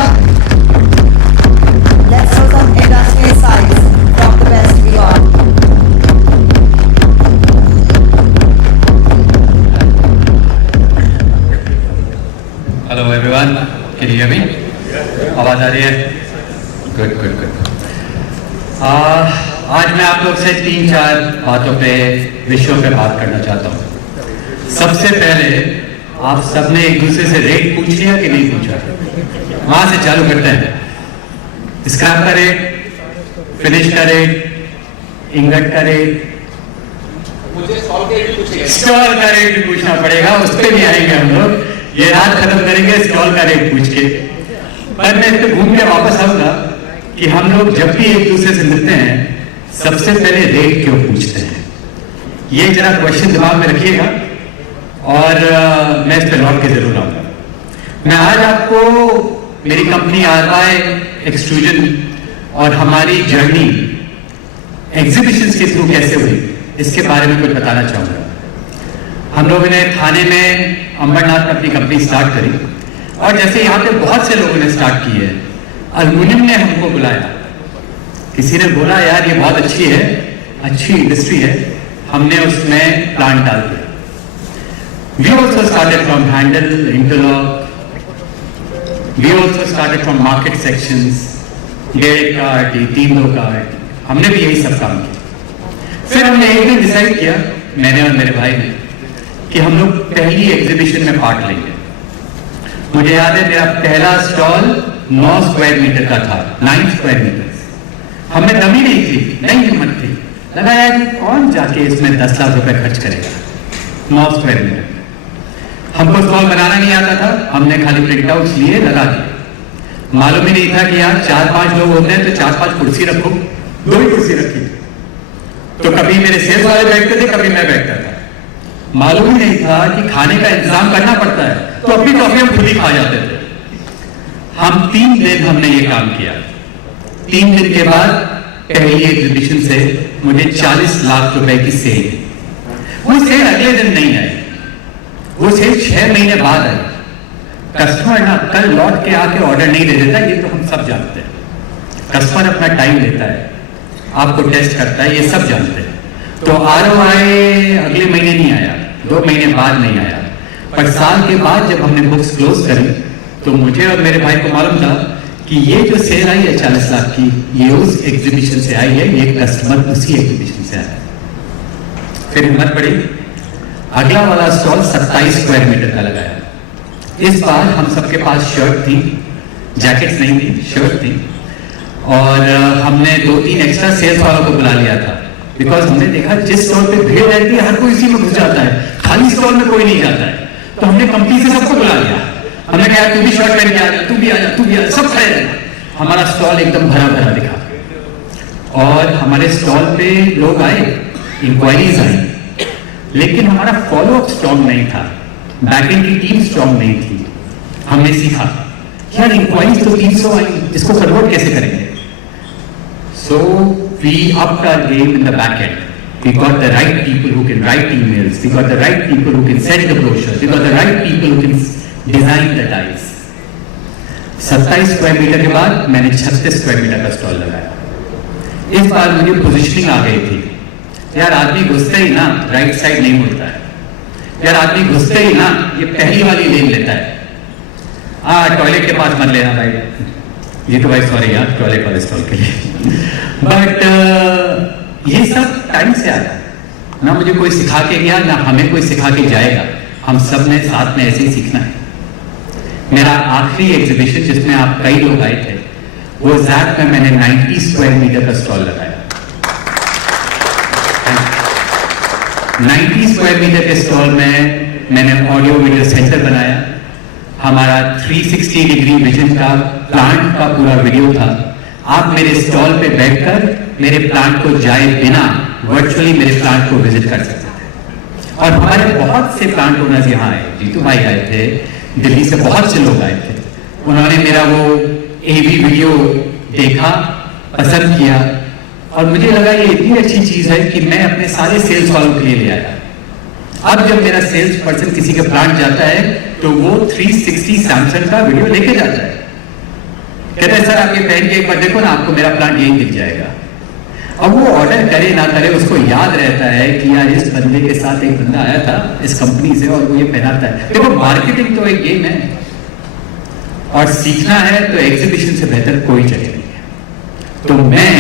Let's show some industry size from the best we are. Hello everyone, can you hear me? आवाज आ रही है? Good, good, good. आज मैं आप लोग से 3-4 बातों पे, विषयों पे बात करना चाहता हूँ। सबसे पहले आप सबने एक दूसरे से रेट पूछ लिया कि नहीं पूछा? वहां से चालू करते हैं। स्क्रैप का रेट, फिनिश का रेट, इंगट का रेट, स्टॉल का रेट भी पूछना पड़ेगा, उस पर भी आएंगे हम लोग। ये रात खत्म करेंगे स्टॉल का रेट पूछ के। पर मैं इस पे घूम के वापस आऊंगा कि हम लोग जब भी एक दूसरे से मिलते हैं सबसे पहले रेट क्यों पूछते हैं, ये जरा क्वेश्चन दिमाग में रखिएगा और मैं इस पे लौट के जरूर आऊंगा। मैं आज आपको मेरी कंपनी आरवाई एक्सट्रूजन और हमारी जर्नी एग्जीबिशंस के थ्रू कैसे हुई इसके बारे में कुछ बताना चाहूंगा। हम लोगों ने थाने में अंबरनाथ में अपनी कंपनी स्टार्ट करी और जैसे यहाँ पे बहुत से लोगों ने स्टार्ट की है, अल्युमिनियम ने हमको बुलाया। किसी ने बोला यार ये बहुत अच्छी है, अच्छी इंडस्ट्री है, हमने उसमें प्लांट डाल दिया। We also started from handle, interlock, we also started from market sections, gate card, 3-2 card, हमने भी यही सब काम किया। फिर हमने एक दिन डिसाइड किया, मैंने और मेरे भाई ने, कि हम लोग पहली एग्जीबिशन में पार्ट लेंगे। मुझे याद है मेरा पहला स्टॉल 9 स्क्वायर मीटर का था, 9 स्क्वायर मीटर। हमें दम ही नहीं थी, नहीं हिम्मत थी, लगा यार कौन जाके इसमें 10 लाख रुपए खर्च करेगा 9 स्क्वायर मीटर। हमको स्टॉल बनाना नहीं आता था, हमने खाली प्रिंट आउट लिए, लगा दिए। मालूम ही नहीं था कि यार 4-5 लोग होते हैं तो 4-5 कुर्सी रखो, 2 ही कुर्सी रखी। तो कभी मेरे सेल्स वाले बैठते थे, कभी मैं बैठता था। मालूम ही नहीं था कि खाने का इंतजाम करना पड़ता है, तो अपनी टॉफी हम खुद ही खा जाते थे। हम 3 दिन हमने ये काम किया। 3 दिन के बाद पहली एग्जीबिशन से मुझे 40 लाख रुपए की सेल। वो सेल अगले दिन नहीं आई, वो सेल 6 महीने बाद आई। कस्टमर ना कल लौट के आके ऑर्डर नहीं दे देता, ये तो हम सब जानते हैं। कस्टमर अपना टाइम लेता है, आपको टेस्ट करता है, ये सब जानते हैं। तो ROI अगले महीने नहीं आया, 2 महीने बाद नहीं आया, पर साल के बाद जब हमने बुक्स क्लोज करी तो मुझे और मेरे भाई को मालूम था कि ये जो सेल आई है 40 लाख की, ये उस एग्जीबिशन से आई है, ये कस्टमर उसी एग्जीबिशन से आया। फिर हिम्मत बढ़ी, अगला वाला स्टॉल 27 स्क्वायर मीटर का लगाया। इस बार हम सबके पास शर्ट थी, जैकेट्स नहीं थी, शर्ट थी, और हमने 2-3 एक्स्ट्रा सेल्स वालों को बुला लिया था, बिकॉज हमने देखा जिस स्टॉल पे भीड़ रहती है हर कोई इसी में घुस जाता है, खाली स्टॉल में कोई नहीं जाता है। तो हमने कंपनी से सबको बुला लिया, हमने कहा तू भी शर्ट पहन के आ जा, तू भी आ जा, तू भी आ जा, सब खड़े रहे। हमारा स्टॉल एकदम भरा भरा दिखा और हमारे स्टॉल पे लोग आए, इंक्वायरीज आई, लेकिन हमारा फॉलोअप स्ट्रॉन्ग नहीं था, बैकएंड की टीम स्ट्रॉन्ग नहीं थी। हमने सीखा यार इंक्वायरीज तो 300 आई, इसको कन्वर्ट कैसे करेंगे? So we upped our game in the back end. We got the right people who can write emails, we got the right people who can send the brochures, we got the right people who can design the dies. 27 square metre के बाद मैंने 36 square metre का stall लगाया। इस बार मुझे positioning आ गई थी, यार आदमी घुसते ही ना राइट साइड नहीं मुड़ता है, यार आदमी घुसते ही ना ये पहली वाली लेन लेता है, टॉयलेट के पास मत लेना भाई, ये तो भाई सॉरी यार टॉयलेट वाले स्टॉल के लिए। बट ये सब टाइम से आया, ना मुझे कोई सिखा के गया ना हमें कोई सिखा के जाएगा, हम सब ने साथ में ऐसे ही सीखना है। मेरा आखिरी एग्जीबिशन जिसमें आप कई लोग आए थे वो जैक में मैंने 90 स्क्वायर मीटर का स्टॉल लगाया। 90 स्क्वायर मीटर के स्टॉल में मैंने ऑडियो वीडियो सेंटर बनाया, हमारा 360 डिग्री विजन का प्लांट का पूरा वीडियो था। आप मेरे स्टॉल पे बैठकर मेरे प्लांट को जाए बिना वर्चुअली मेरे प्लांट को विजिट कर सकते थे। और हमारे बहुत से प्लांट ओनर्स यहाँ आए, जीतू भाई आए थे, दिल्ली से बहुत से लोग आए थे, उन्होंने मेरा वो एवी वीडियो देखा, पसंद किया और मुझे लगा ये इतनी अच्छी चीज है कि मैं अपने सारे सेल्स वालों के लिए ले आया। अब जब मेरा सेल्स पर्सन किसी के प्लांट जाता है तो वो 360 सैमसंग का वीडियो लेके जाता है, कहता है सर आप ये पहन के एक बार देखो ना, आपको मेरा प्लांट यही दिख जाएगा। अब वो ऑर्डर करे ना करे उसको याद रहता है कि यार इस बंदे के साथ एक बंदा आया था इस कंपनी से और वो ये पहनाता है। देखो मार्केटिंग तो एक गेम है और सीखना है तो एग्जीबिशन से बेहतर कोई जगह नहीं है। तो मैं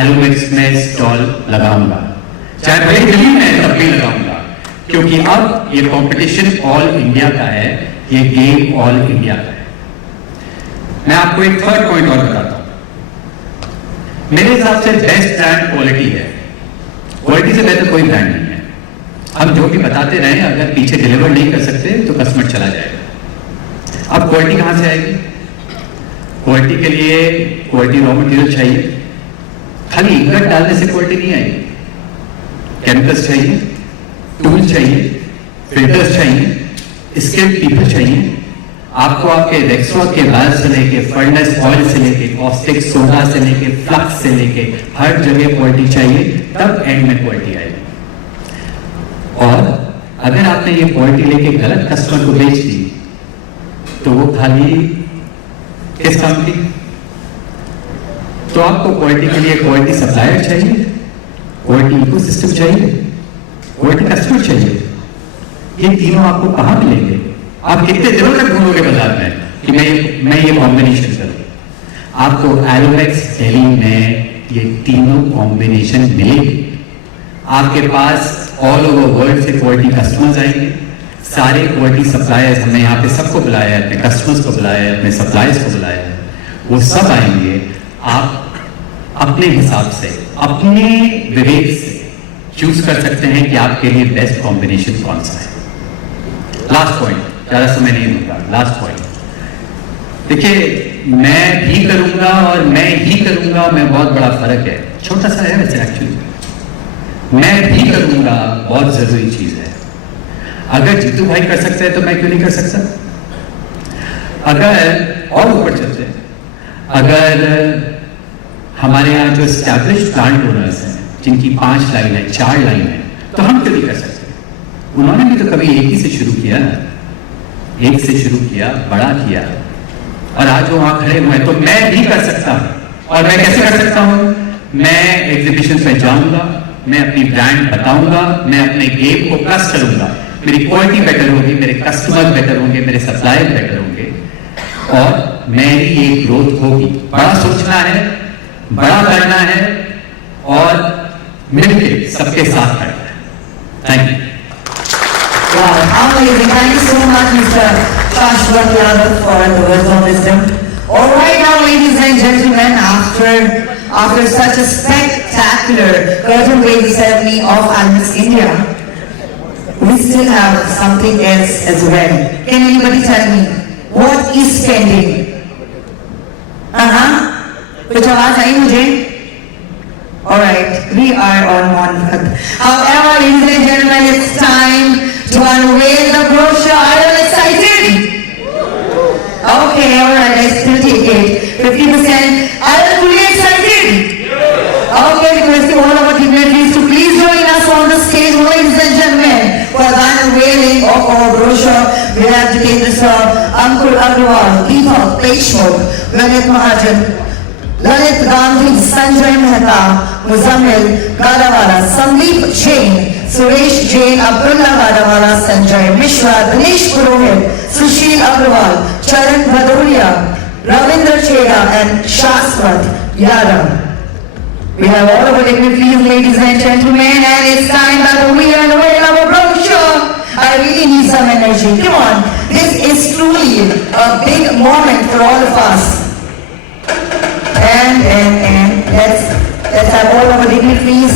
एलोमिक्स में स्टॉल लगाऊंगा, चाहे भले दिल्ली में तब भी लगाऊंगा, क्योंकि अब ये कंपटीशन ऑल इंडिया का है, ये गेम ऑल इंडिया का है। मैं आपको एक थर्ड पॉइंट और बताता हूं, मेरे हिसाब से बेस्ट ब्रांड क्वालिटी है, क्वालिटी से बेहतर कोई ब्रांड नहीं है। हम जो भी बताते रहे अगर पीछे डिलीवर नहीं कर सकते तो कस्टमर चला जाएगा। अब क्वालिटी कहां से आएगी? क्वालिटी के लिए क्वालिटी रॉ मटेरियल चाहिए, खाली इंगट डालने से क्वालिटी नहीं आएगी, केमिकल्स चाहिए, टूल चाहिए, फिल्टर्स चाहिए, स्किल्ड पीपल चाहिए। आपको आपके रेक्सवा के बाल से लेके फर्नेस ऑयल से लेके कॉस्टिक सोडा से लेके फ्लक्स से लेके हर जगह क्वालिटी चाहिए, तब एंड में क्वालिटी आएगी। और अगर आपने ये क्वालिटी लेके गलत कस्टमर को बेच दी तो वो खाली किस काम की? तो आपको क्वालिटी के लिए क्वालिटी सप्लायर चाहिए, क्वालिटी इकोसिस्टम चाहिए, क्वालिटी कस्टमर चाहिए। ये तीनों आपको कहां मिलेंगे? आप कितने दिनों तक घूमोगे बाजार में कि मैं ये कॉम्बिनेशन करूं? आपको एलोमेक्स दिल्ली में ये तीनों कॉम्बिनेशन मिलेंगे। आपके पास ऑल ओवर वर्ल्ड से क्वालिटी कस्टमर्स आएंगे, सारे क्वालिटी सप्लायर्स, हमने यहाँ पे सबको बुलाया है, अपने कस्टमर्स को बुलाया है, अपने सप्लायर्स को बुलाया है, वो सब आएंगे। आप अपने हिसाब से अपने विवेक से चूज कर सकते हैं कि आपके लिए बेस्ट कॉम्बिनेशन कौन सा है। लास्ट पॉइंट, ज्यादा समय नहीं लूंगा, लास्ट पॉइंट देखिए, मैं भी करूंगा और मैं ही करूंगा में बहुत बड़ा फर्क है, छोटा सा है वैसे एक्चुअली। मैं भी करूंगा बहुत जरूरी चीज है। अगर जीतू भाई कर सकते हैं तो मैं क्यों नहीं कर सकता? अगर और ऊपर चलते, अगर हमारे यहाँ जो एस्टैब्लिश्ड प्लांट ओनर्स हैं जिनकी 5 लाइन है, 4 लाइन है, तो हम क्यों नहीं कर सकते? उन्होंने भी तो कभी एक ही से शुरू किया ना, एक से शुरू किया, बड़ा किया और आज वो वहां खड़े हुए, तो मैं भी कर सकता हूं। और मैं कैसे कर सकता हूं? मैं एग्जीबिशन में जाऊंगा, मैं अपनी ब्रांड बताऊंगा, मैं अपने गेम को प्लस करूंगा, मेरी क्वालिटी बेटर होगी, मेरे कस्टमर बेटर होंगे, मेरे सप्लायर बेटर होंगे और मेरी ये ग्रोथ होगी। बड़ा सोचना है, बड़ा करना है और मिलके सबके साथ करना है। Thank you. Wow, amazing. Thank you so much, Mr. Shashwat Yadav, for the words of wisdom. All right, now, ladies and gentlemen, after such a spectacular curtain raising ceremony of Almas India, we still have something else as well. Can anybody tell me what is pending? कुछ आवाज आई मुझे? All right, we are on one. However, ladies and gentlemen, it's time to unveil the brochure. Are you excited? Okay, all right, I still take it. 50%. Are you fully excited? Okay, requesting all our dignitaries to please join us on the stage, ladies and gentlemen, for the unveiling of our brochure. We have to take this Ankur Agrawal, Deepak Deshmukh, Lalit Mahajan, Lalit Gandhi, Sanjay Mehta, Muzammil Gadawala, Sandeep Jain, Suresh Jain, Abdullah Gadawala, Sanjay Mishra, Dinesh Purohit, Sushil Agrawal, Charan Bhadoria, Ravindra Cheda and Shashwat Yadav. We have all of our dignitaries, ladies and gentlemen, and it's time that we unveil our brochure. I really need some energy. Come on, this is truly a big moment for all of us. And let's have all of our dignitaries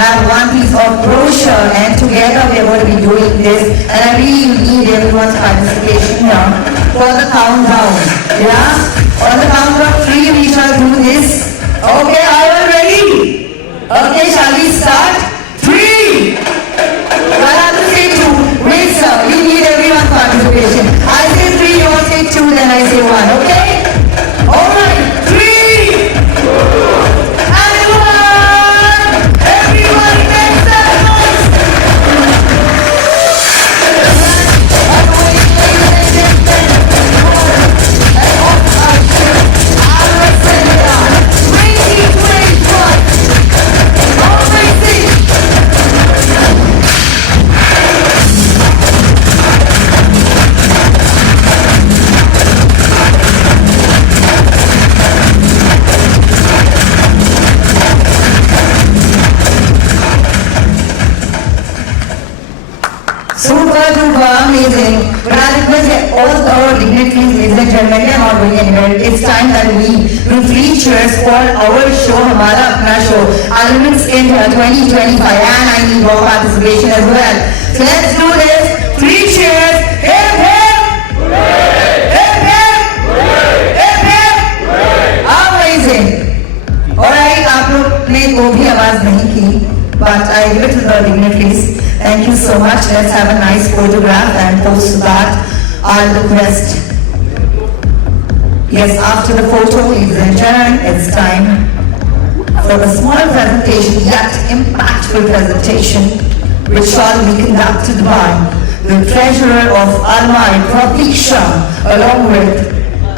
have one piece of brochure, and together we are going to be doing this, and I really need everyone's participation here for the countdown. Yeah? On the count of 3 we shall do this. Okay, are you all ready? Okay, shall we start? 3! I have to say 2. Wait, sir, we need everyone's participation. I say 3, you all say 2, then I say 1, okay? Alright, 3! And 1! Everyone make some noise! Amazing. But I request all our dignitaries, ladies and gentlemen, we are not going anywhere. It's time that we do 3 cheers for our show, Hamara Apna Show, Almas India 2025, and I need your participation as well. So let's do this. 3 cheers. Hip hip! Hip hip! Hip hip! Amazing. Alright, आप लोग ने वो भी आवाज नहीं की, but I give it to the dignitaries. Thank you so much. Let's have a nice photograph and post that. I'll request. Yes, after the photo, ladies and gentlemen, it's time for the small presentation, yet impactful presentation, which shall be conducted by the treasurer of Almai, Pratik Shah, along with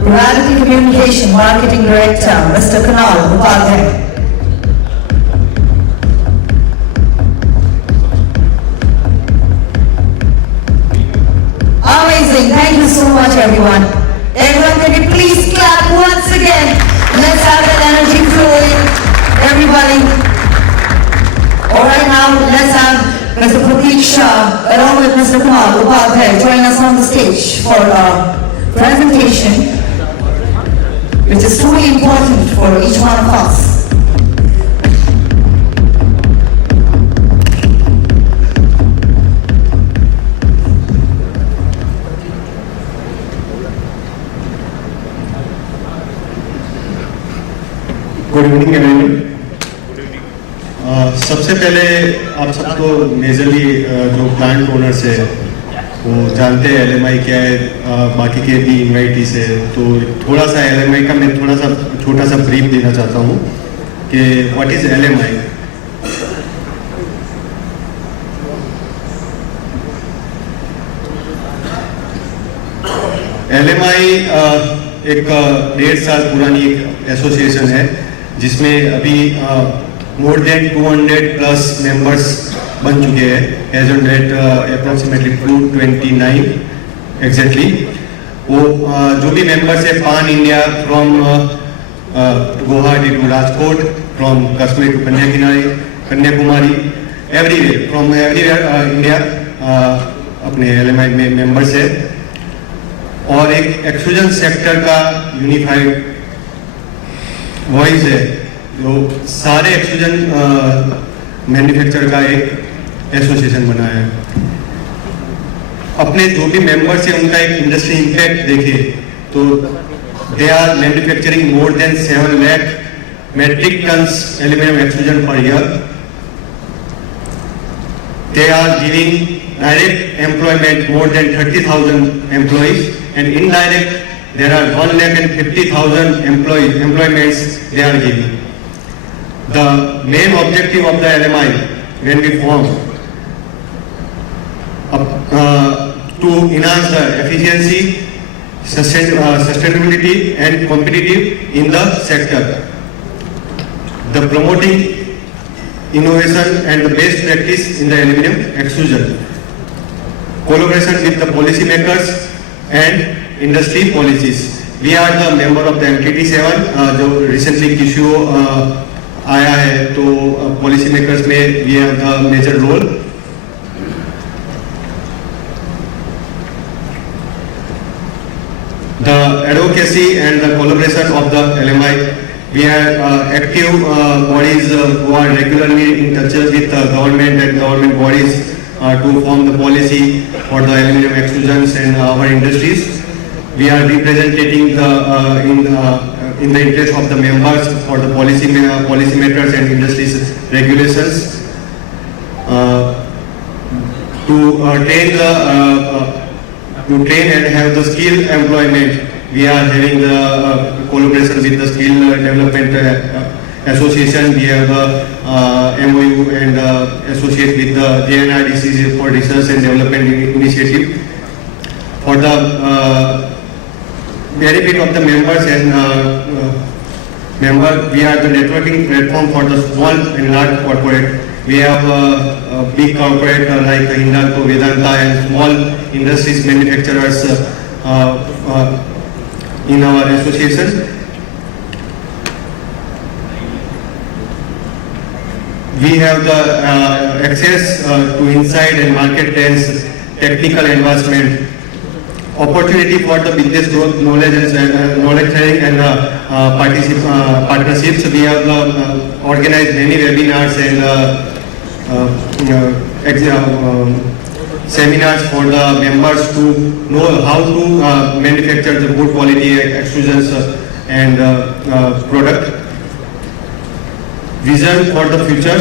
Reality Communication Marketing Director, Mr. Kunal Upadhyay. Amazing. Thank you so much, everyone. Everyone, can you please clap once again? Let's have that energy flowing. Everybody. All right, now let's have Mr. Pratik Shah along with Mr. Kunal Upadhyay join us on the stage for a presentation which is truly important for each one of us. Good evening everyone. सबसे पहले आप सबको majorly जो plant owners है वो जानते हैं LMI क्या है, बाकी के भी इन्वाइटीज है, तो थोड़ा सा एलएमआई का मैं थोड़ा सा छोटा सा ब्रीफ देना चाहता हूँ कि व्हाट इज एलएमआई। एलएमआई एक 1.5 साल पुरानी एक एसोसिएशन है जिसमें अभी more than 200 plus members बन चुके हैं as on date approximately 229 exactly. वो जो भी members है pan India from Guwahati to Rajkot, from Kashmir to Kanyakumari, everywhere from everywhere India अपने LMI में members है और एक एक्सट्रूजन सेक्टर का यूनिफाइड वॉइस है जो सारे एक्सट्रूजन मैन्युफैक्चर का एक एसोसिएशन बनाया है। अपने जो भी मेंबर्स हैं उनका एक इंडस्ट्री इम्पैक्ट देखे तो they are manufacturing more than 7 lakh metric tons aluminium extrusion per year. They are giving direct employment more than 30,000 employees and indirect there are 1,50,000 employments they are giving. The main objective of the LMI when we form to enhance the efficiency, sustainability and competitive in the sector. The promoting innovation and the best practice in the aluminum extrusion. Collaboration with the policy makers and industry policies. We are the member of the MTT7 जो recently QCO आया है तो policy makers में we have the major role. The advocacy and the collaboration of the LMI. We have active bodies who are regularly in touch with the government and government bodies to form the policy for the aluminum extrusions and our industries. We are representing the in the interest of the members for the policy makers and industries regulations to train and have the skill employment. We are having the collaboration with the skill development association. We have the MOU and associate with the JNRDC for research and development initiative. For the benefit of the members and we are the networking platform for the small and large corporate. We have a big corporate like Hindalco, Vedanta and small industries manufacturers in our association. We have the access to insight and market trends, technical advancement, opportunity for the business growth, knowledge sharing and partnerships. We have organized many webinars and seminars for the members to know how to manufacture the good quality extrusions and product. Vision for the future,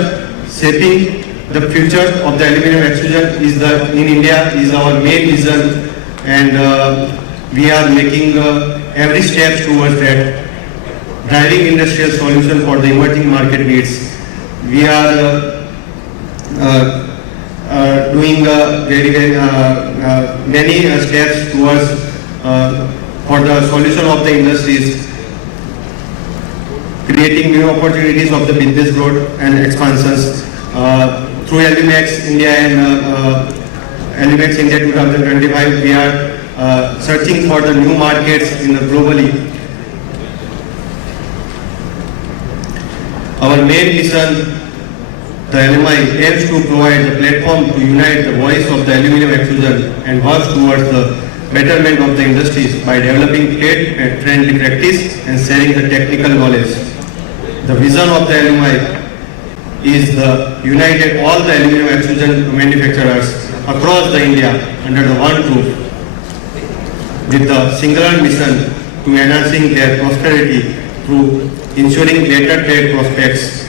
shaping the future of the aluminum extrusion in India is our main vision and we are making every step towards that, driving industrial solution for the emerging market needs. We are doing many steps towards for the solution of the industries, creating new opportunities of the business growth and expansions through Alumex India and Alumex India 2025. We are searching for the new markets globally. Our main mission, the LMI, aims to provide the platform to unite the voice of the aluminum extrusion and work towards the betterment of the industries by developing trade-friendly practice and sharing the technical knowledge. The vision of the LMI is the united all the aluminum extrusion manufacturers across the India under the one roof with the singular mission to enhancing their prosperity through ensuring better trade prospects.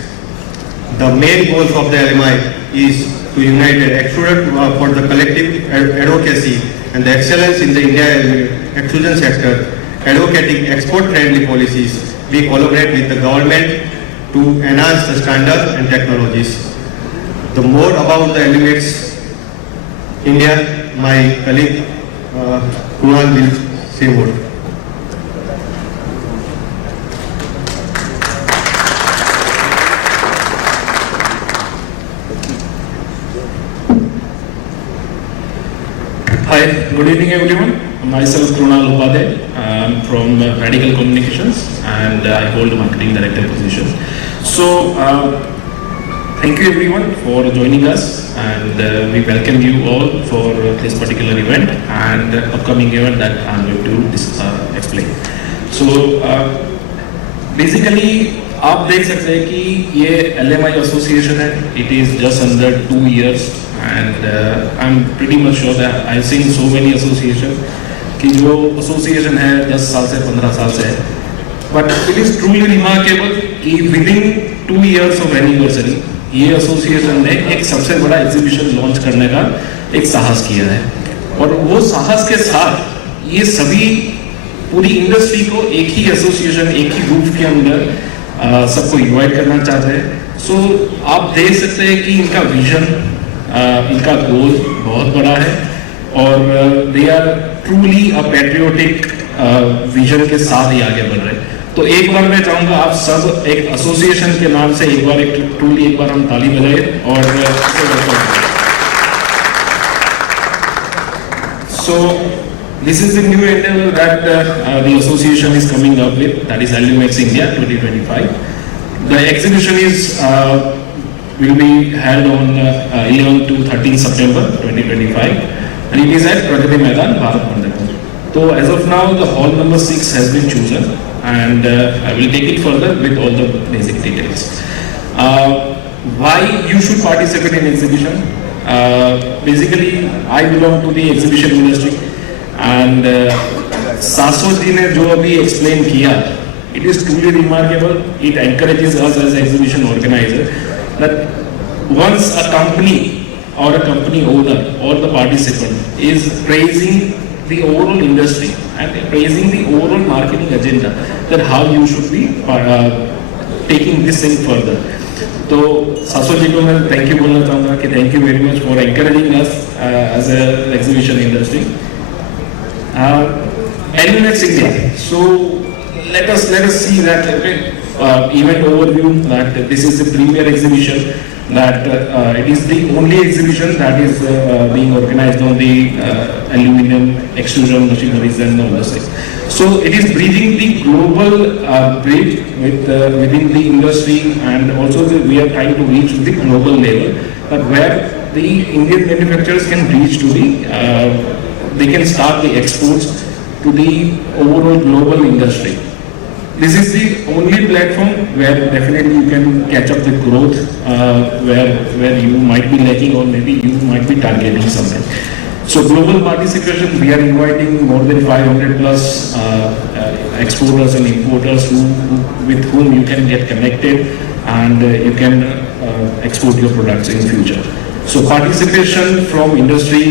The main goals of the LMI is to unite the extruder for the collective advocacy and the excellence in the India extrusion sector, advocating export-friendly policies. We collaborate with the government to enhance the standards and technologies. The more about the Alumex India, my colleague Kunal will say more. Good evening, everyone. Myself, Krunal Upadhyay. I'm from Radical Communications, and I hold a marketing director position. So, thank you everyone for joining us, and we welcome you all for this particular event and upcoming event that I'm going to explain. So, basically, आप देख सकते हैं कि ये LMI association है. It is just under 2 years, and I'm pretty much sure that I've seen so many association कि जो association है 10 साल से 15 साल से है. But it is truly remarkable कि within 2 years of anniversary ये एसोसिएशन ने एक सबसे बड़ा एग्जीबिशन लॉन्च करने का एक साहस किया है. और वो साहस के साथ ये सभी पूरी इंडस्ट्री को एक ही एसोसिएशन, एक ही रूफ के अंदर सबको इन्वाइट करना चाहते हैं. सो आप देख सकते हैं कि इनका विजन, इनका गोल बहुत बड़ा है, और they are truly a patriotic vision के साथ ही आगे बढ़ रहे हैं. तो एक बार मैं चाहूंगा आप सब एक एसोसिएशन के नाम से एक बार हम ताली बजाएं और so this is the new endeavor that the association is coming up with, that is Alumex India 2025. The exhibition is will be held on 11 to 13 September 2025, and it is at Pragati Maidan, Bharat Mandapur. So as of now, the hall number 6 has been chosen, and I will take it further with all the basic details. Why you should participate in exhibition? Basically, I belong to the exhibition industry, and Saswat ji ने जो अभी explain किया, it is truly remarkable. It encourages us as exhibition organizer that once a company or a company owner or the participant is praising the overall industry and praising the overall marketing agenda, then how you should be taking this thing further. तो सासो जी को मैं thank you बोलना चाहूँगा कि thank you very much for encouraging us as a exhibition industry. Alumex India. So let us see that event overview, that this is the premier exhibition, that it is the only exhibition that is being organized on the aluminum extrusion machineries and all those things. So it is bridging the global bridge within the industry, and also we are trying to reach the global level, but where the Indian manufacturers can reach to they can start the exports to the overall global industry. This is the only platform where definitely you can catch up the growth where you might be lacking, or maybe you might be targeting something. So global participation, we are inviting more than 500 plus exporters and importers with whom you can get connected, and you can export your products in future. So participation from industry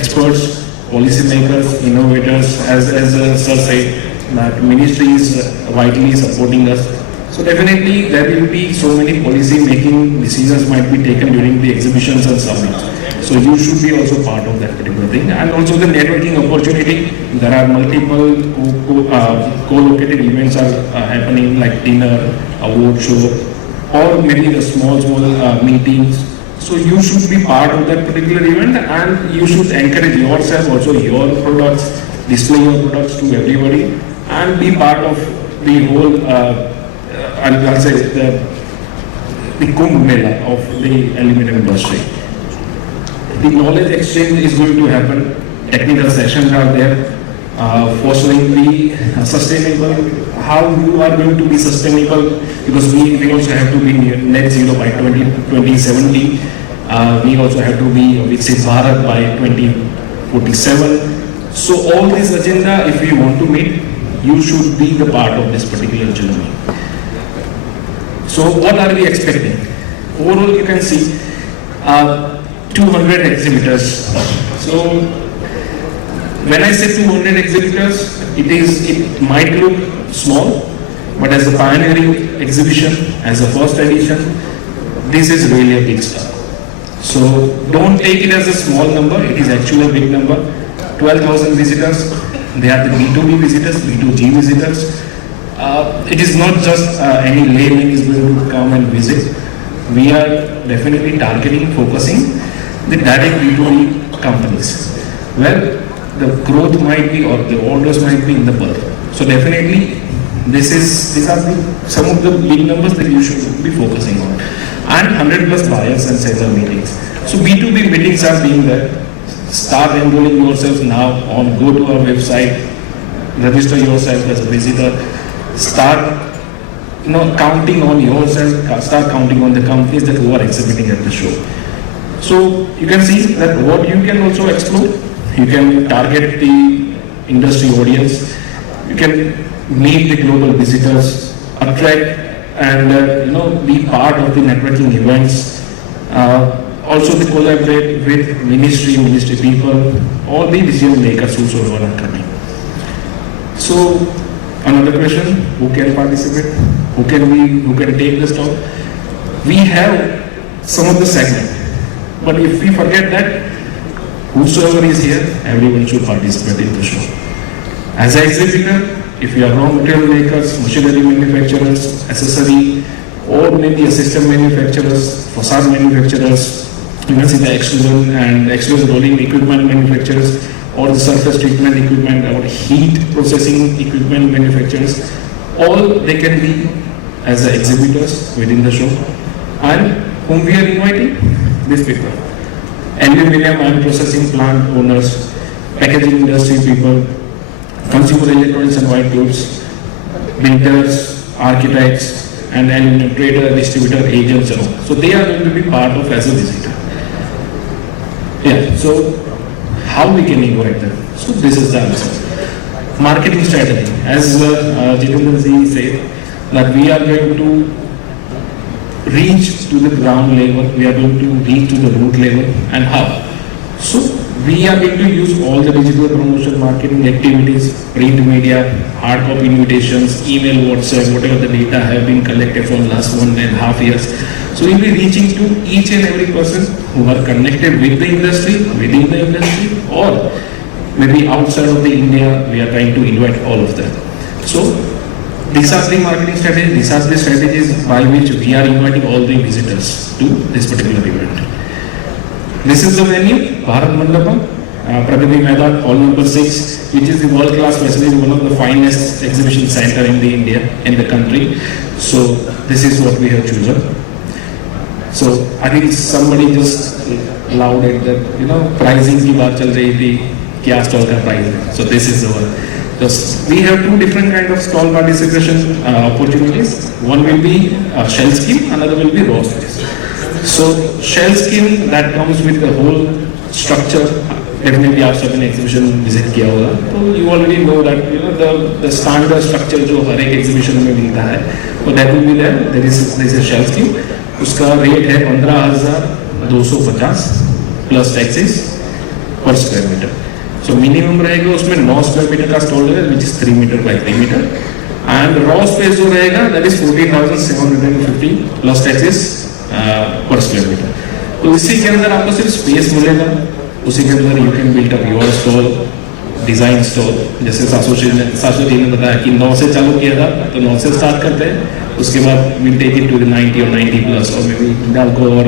experts, policymakers, innovators, as Sir said, that ministry is widely supporting us. So definitely there will be so many policy making decisions might be taken during the exhibitions and summits. So you should be also part of that particular thing, and also the networking opportunity. There are multiple co-located events are happening, like dinner, award show, or maybe the small meetings. So you should be part of that particular event, and you should encourage yourself, also your products, display your products to everybody, and be part of the whole, I'll say the Kumbh Mela of the aluminum industry. The knowledge exchange is going to happen. Technical sessions are there, fostering the sustainable, how you are going to be sustainable, because we also have to be net zero by 2070. We also have to be Viksit Bharat by 2047. So all this agenda, if we want to meet, you should be the part of this particular journey. So what are we expecting? Overall, you can see 200 exhibitors. So when I say 200 exhibitors, it might look small, but as a pioneering exhibition, as a first edition, this is really a big stuff. So don't take it as a small number, it is actually a big number. 12,000 visitors, they are the B2B visitors, B2G visitors. It is not just any layman is going to come and visit. We are definitely targeting, focusing the direct B2B companies. Well, the growth might be or the orders might be in the bulk. So definitely these are some of the big numbers that you should be focusing on. And 100 plus buyers and seller meetings. So B2B meetings are being there. Start enrolling yourself now on, go to our website, register yourself as a visitor, start counting on yourself, start counting on the companies that who are exhibiting at the show. So you can see that what you can also explore, you can target the industry audience, you can meet the global visitors, attract and be part of the networking events. Also to collaborate with ministry people, all the decision makers whosoever are coming. So another question, who can participate? Who can take this talk? We have some of the segment, but if we forget that, whosoever is here, everyone should participate in the show. As an exhibitor, if you are raw material makers, machinery manufacturers, accessory, or maybe a system manufacturers, facade manufacturers, you can see the extrusion and extrusion rolling equipment manufacturers, or the surface treatment equipment, or heat processing equipment manufacturers, all they can be as the exhibitors within the show. And whom we are inviting? These people. Aluminum and processing plant owners, packaging industry people, consumer electronics and white goods, builders, architects, and aluminum trader, distributor, agents, and all. So they are going to be part of as a visitor. Yeah, so how we can invite them? So this is the answer. Marketing strategy. As Jitendra ji said, that we are going to reach to the ground level, we are going to reach to the root level, and how? So we are going to use all the digital promotion marketing activities, print media, hard copy invitations, email, WhatsApp, whatever the data have been collected from last 1.5 years. So we'll be reaching to each and every person who are connected with the industry, within the industry, or maybe outside of the India, we are trying to invite all of them. So these are the marketing strategies, these are the strategies by which we are inviting all the visitors to this particular event. This is the venue, Bharat Mandapam, Pragati Maidan, hall number 6, which is the world-class facility, one of the finest exhibition center in the India, in the country. So this is what we have chosen. So I think somebody just lauded that, pricing की बात चल रही थी, क्या stall का price है. So this is our. We have two different kind of stall participation opportunities. One will be shell scheme, another will be raw space. So shell scheme that comes with the whole structure. Definitely आप सबने exhibition visit किया होगा, तो you already know that the standard structure जो हर एक exhibition में मिलता है, तो that will be there. There is a shell scheme. उसका rate है 15,250 plus taxes per square meter. So minimum रहेगा उसमें 9 square meter का stall है, which is 3 meter by 3 meter. And raw space जो रहेगा, that is 14,750 plus taxes per square meter. तो इसी के अंदर आपको सिर्फ space मिलेगा, उसी के अंदर you can build up your stall, design stall. जैसे सासू जी ने बताया कि 9 से चालू किया था, तो 9 से start करते हैं, उसके बाद we'll take it to the 90 or 90 plus, or maybe Dalco और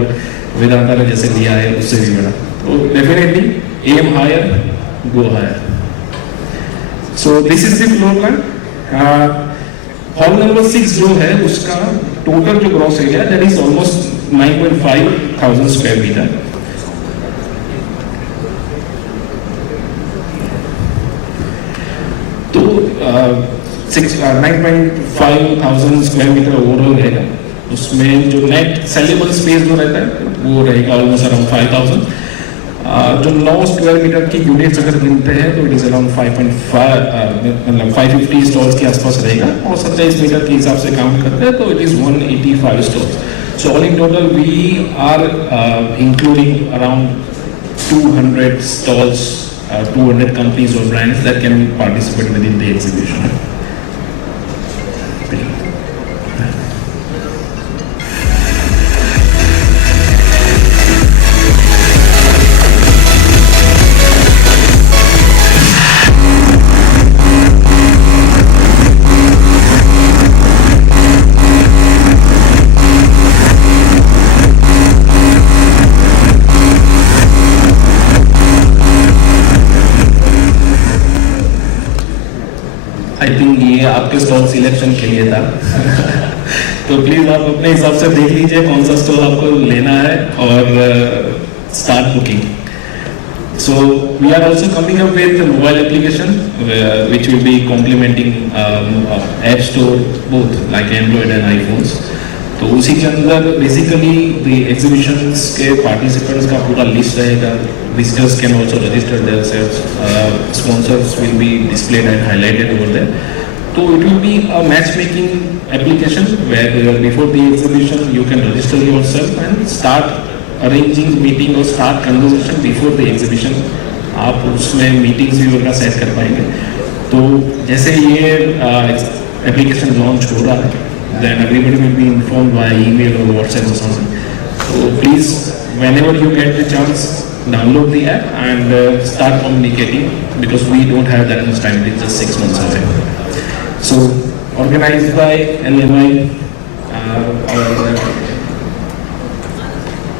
वेदांता ने जैसे दिया है उससे भी बड़ा. तो definitely aim higher, go higher. So this is the floor plan. Hall number 6 जो है उसका total जो gross area that is almost 9.5 thousand square meter. तो 9.5 thousand square meter ओवरऑल रहेगा. उसमें जो नेट सेलेबल स्पेस जो रहता है वो रहेगा ऑलमोस्ट अराउंड 5,000. जो 9 स्क्वायर मीटर की यूनिट्स अगर गिनते हैं तो इट इज अराउंड 5.5 550 स्टॉल्स के आसपास रहेगा, और 27 मीटर के हिसाब से काउंट करते हैं तो it is 185 stalls. So all in total we are including around 200 stalls, 200 companies or brands that can participate within the exhibition. I think ये आपके स्टॉल सिलेक्शन के लिए था तो प्लीज आप अपने हिसाब से देख लीजिए कौन सा स्टॉल आपको लेना है और start booking. So we are also coming up with a mobile application which will be complementing App Store both like Android and iPhones. तो उसी के अंदर बेसिकली द एग्जीबिशंस के पार्टिसिपेंट्स का पूरा लिस्ट रहेगा. Visitors can also register theirselves. Sponsors will be displayed and highlighted over there. तो it will be a match making application where before the exhibition you can register yourself and start arranging meeting or start conversation before the exhibition. आप उसमें meetings भी वगैरह set कर पाएंगे. तो जैसे ये एप्लीकेशन लॉन्च हो रहा है then everybody will be informed via email or WhatsApp or something. So please, whenever you get the chance, download the app and start communicating because we don't have that much time. It's just 6 months away. So organized by LMI,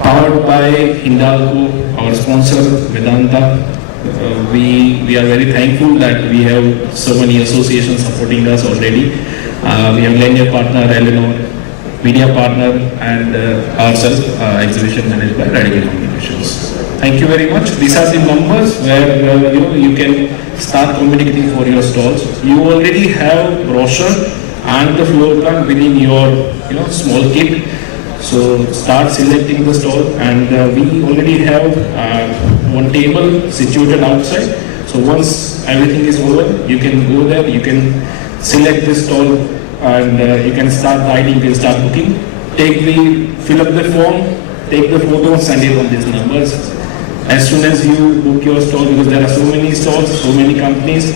powered by Hindalco, our sponsor Vedanta. We are very thankful that we have so many associations supporting us already. We have lanyard partner Eleanor, media partner and ourselves exhibition managed by Radical Communications. Thank you very much. These are the numbers where you can start communicating for your stalls. You already have brochure and the floor plan within your small kit. So start selecting the stall and we already have one table situated outside. So once everything is over, you can go there, you can select the stall and you can start writing, you can start booking. Fill up the form, take the photo, send it on these numbers. As soon as you book your stall, because there are so many stalls, so many companies,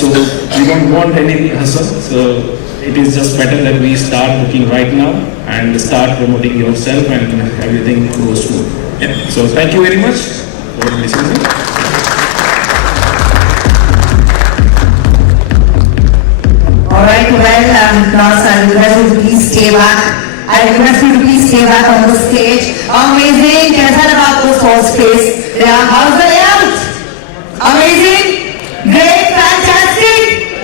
so we don't want any hustle. So it is just better that we start booking right now and start promoting yourself and everything goes smooth. Yeah. So thank you very much for listening. Alright, well, class, I request you to please stay back. I request you to please stay back on the stage. Amazing! कैसा लगा आपको first place? Yeah, how's the layout? Amazing! Great! Fantastic!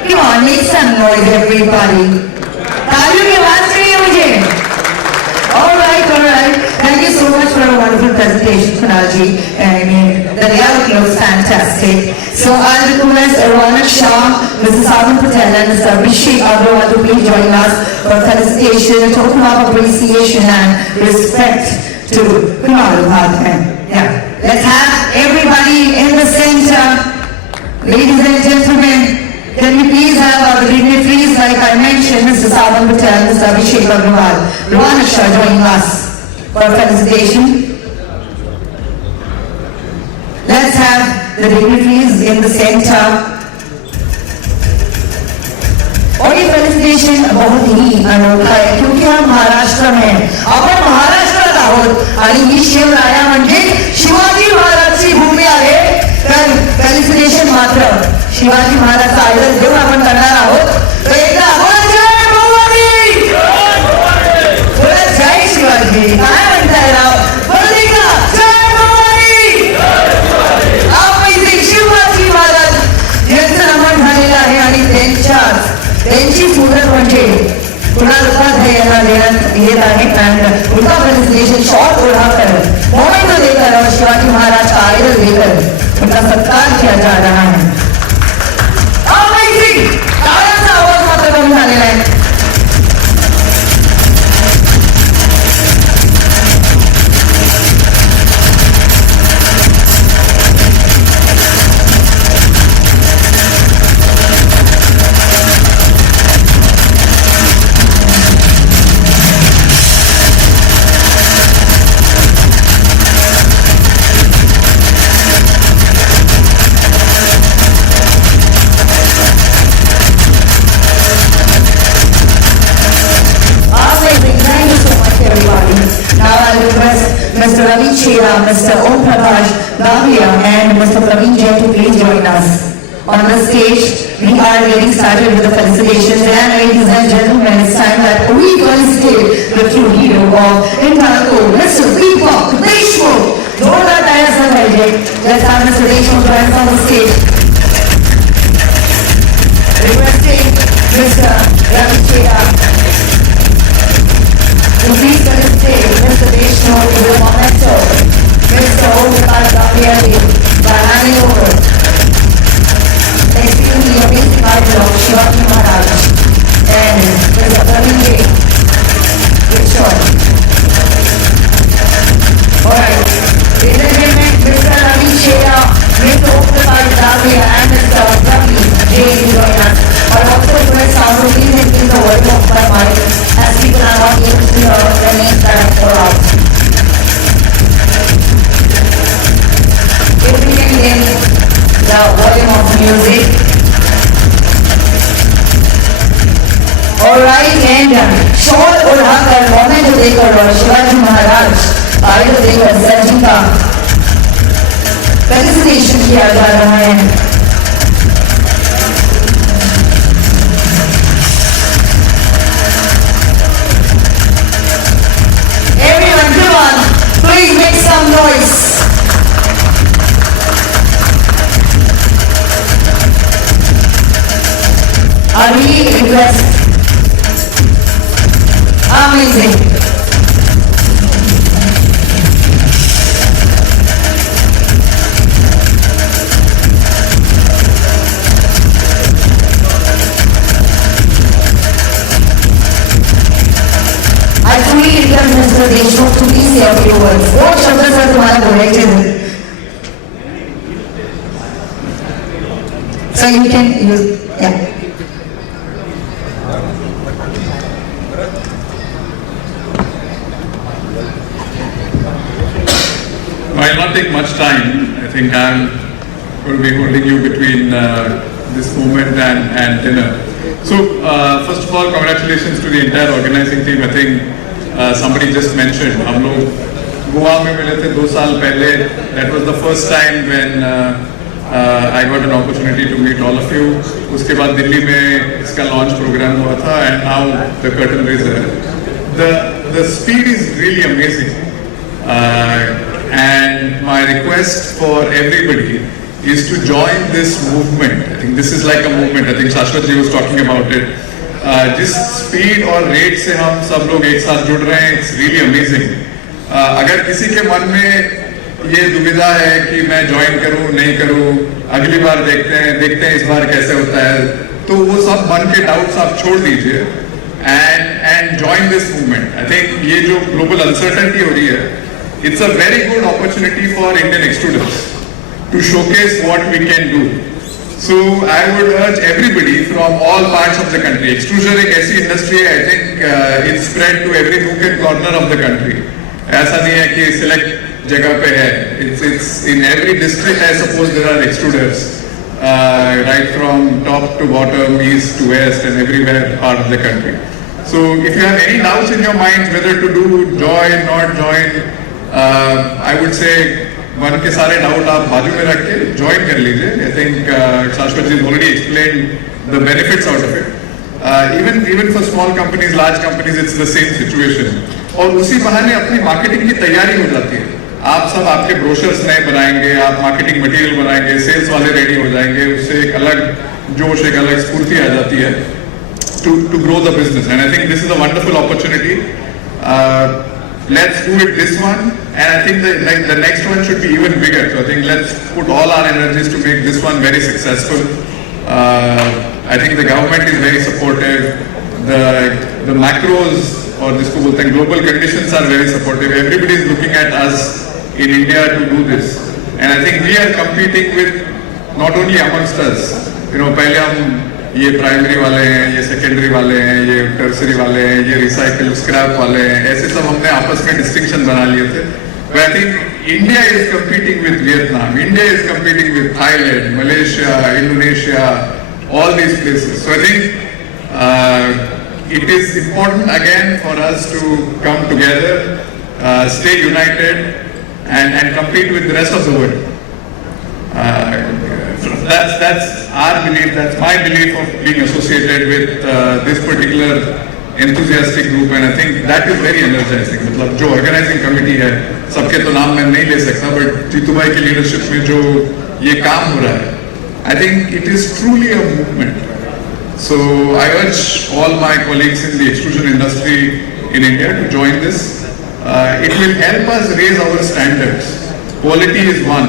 Come on, make some noise, everybody. तालियों की आवाज चाहिए मुझे. Alright. Thank you so much for a wonderful presentation, Kunal ji. I mean, the layout looks fantastic. So I'll request Ronak Shah, Mr. Savan Patel and Mr. Abhishek Agrawal to please join us for felicitation, token of appreciation and respect to Kunal Bhagwan. Yeah. Let's have everybody in the center. Ladies and gentlemen, can we please have our dignitaries like I mentioned, Mr. Savan Patel, Mr. Abhishek Agrawal, Ronak Shah joining us for felicitation. Let's have the dignitaries in the center. और ये felicitation बहुत ही अनोखा है क्योंकि हम महाराष्ट्र में हैं. आपण महाराष्ट्रात आहोत आणि ही शिवराया म्हणजे शिवाजी महाराजची भूमी आहे. तर फेलिसिटेशन मात्र शिवाजी महाराजचा आदर घेऊन आपण करणार आहोत. तर एकदा जय भवानी, जय शिवाजी. काय म्हणताय राव? बोलली का? जय भवानी. अमेझिंग. शिवाजी महाराज यांचं नमन झालेलं आहे आणि त्यांची मुदत म्हणजे कुणाल उपाध्याय यांना देण्यात येत आहे. आणि उनका प्रेजेंटेशन शॉर्ट ओढ़ा कर मोमेंटो देकर और शिवाजी महाराज का आदर देकर उनका सत्कार किया जा रहा है. अमेझिंग. टाळ्यांचा आवाज मात्र कमी झालेला आहे. Mr. Ravi Chera, Mr. Om Prakash Davia and Mr. Praveen Jain to please join us. On the stage, we are getting started with the felicitations and ladies and gentlemen, it's time that we felicitate the true hero of Hindalco, Mr. Deepak Deshmukh. जोरदार तालियां से भेजिए. Let's have Mr. Deshmukh join us on the stage. Requesting music. Alright, and shawl उड़ाकर मौने को देकर और शिवाजी महाराज आए को देकर सजी का प्रेजेंटेशन किया जा रहा है. Everyone, come on, please make some noise. I really request. Amazing. I truly request Mr. Deshmukh to please say a few words. बहुत शब्द सर तुम्हारा बोले थे. So you can use, yeah. I'll not take much time. I think I'm going to be holding you between this moment and dinner. So, first of all, congratulations to the entire organizing team. I think somebody just mentioned, हम लोग गोवा में मिले थे 2 साल पहले. That was the first time when I got an opportunity to meet all of you. उसके बाद दिल्ली में इसका launch program हुआ था, and now the curtain raiser. The speed is really amazing. And my request for everybody is to join this movement. I think this is like a movement. I think Shashwat ji was talking about it. जिस speed और rate से हम सब लोग एक साथ जुड़ रहे हैं, it's really amazing. अगर किसी के मन में ये दुविधा है कि मैं join करूं नहीं करूं, अगली बार देखते हैं इस बार कैसे होता है, तो वो सब मन के doubts आप छोड़ दीजिए and join this movement. I think ये जो global uncertainty हो रही है, it's a very good opportunity for Indian extruders to showcase what we can do. So I would urge everybody from all parts of the country. Extrusion एक ऐसी industry है, I think it's spread to every nook and corner of the country. ऐसा नहीं है कि select जगह पे है. It's in every district. I suppose there are extruders, right from top to bottom, east to west, and everywhere part of the country. So if you have any doubts in your mind whether to do, join, not join, I would say मन के सारे doubt आप बाजू में रख के join कर लीजिए. I think Shashwat ji has already explained the benefits out of it. Even for small companies, large companies, it's the same situation. और उसी बहाने अपनी मार्केटिंग की तैयारी हो जाती है. आप सब आपके ब्रोशर्स नए बनाएंगे, आप मार्केटिंग मटेरियल बनाएंगे, सेल्स वाले रेडी हो जाएंगे, उससे एक अलग जोश, एक अलग स्फूर्ति आ जाती है to grow the business. And I think this is a wonderful opportunity. Let's do it this one, and I think the next one should be even bigger. So I think let's put all our energies to make this one very successful. I think the government is very supportive. The macros or जिसको बोलते हैं global conditions are very supportive. Everybody is looking at us in India to do this, and I think we are competing with not only amongst us. You know, पहले हम ये primary वाले हैं, ये secondary वाले हैं, ये टर्सरी वाले हैं, ये रिसाइकल स्क्रैप वाले हैं, ऐसे सब हमने आपस में डिस्टिंक्शन बना लिए थे. But I think India is competing with Vietnam, India is competing with Thailand, Malaysia, Indonesia, all these places. So I think it is important again for us to come together, stay united, and compete with the rest of the world. That's our belief, that's my belief of being associated with this particular enthusiastic group, and I think that is very energizing. मतलब जो organizing committee है, सबके तो नाम मैं नहीं ले सकता, but जीतू भाई की leadership में जो ये काम हो रहा है, I think it is truly a movement. So I urge all my colleagues in the extrusion industry in India to join this. It will help us raise our standards. Quality is one.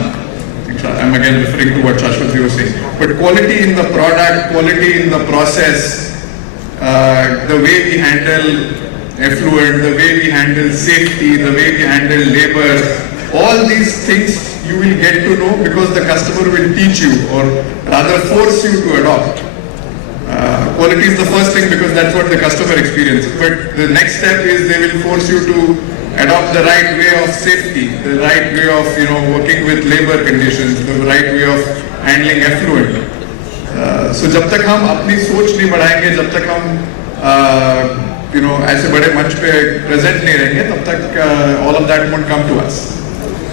I'm again referring to what Shashwat ji was saying. But quality in the product, quality in the process, the way we handle effluent, the way we handle safety, the way we handle labor, all these things you will get to know because the customer will teach you or rather force you to adopt. Quality is the first thing because that's what the customer experiences. But the next step is they will force you to adopt the right way of safety, the right way of working with labor conditions, the right way of handling effluent. सो जब तक हम अपनी सोच नहीं बढ़ाएंगे, जब तक हम ऐसे बड़े मंच पे प्रेजेंट नहीं रहेंगे, तब तक all of that won't come to us.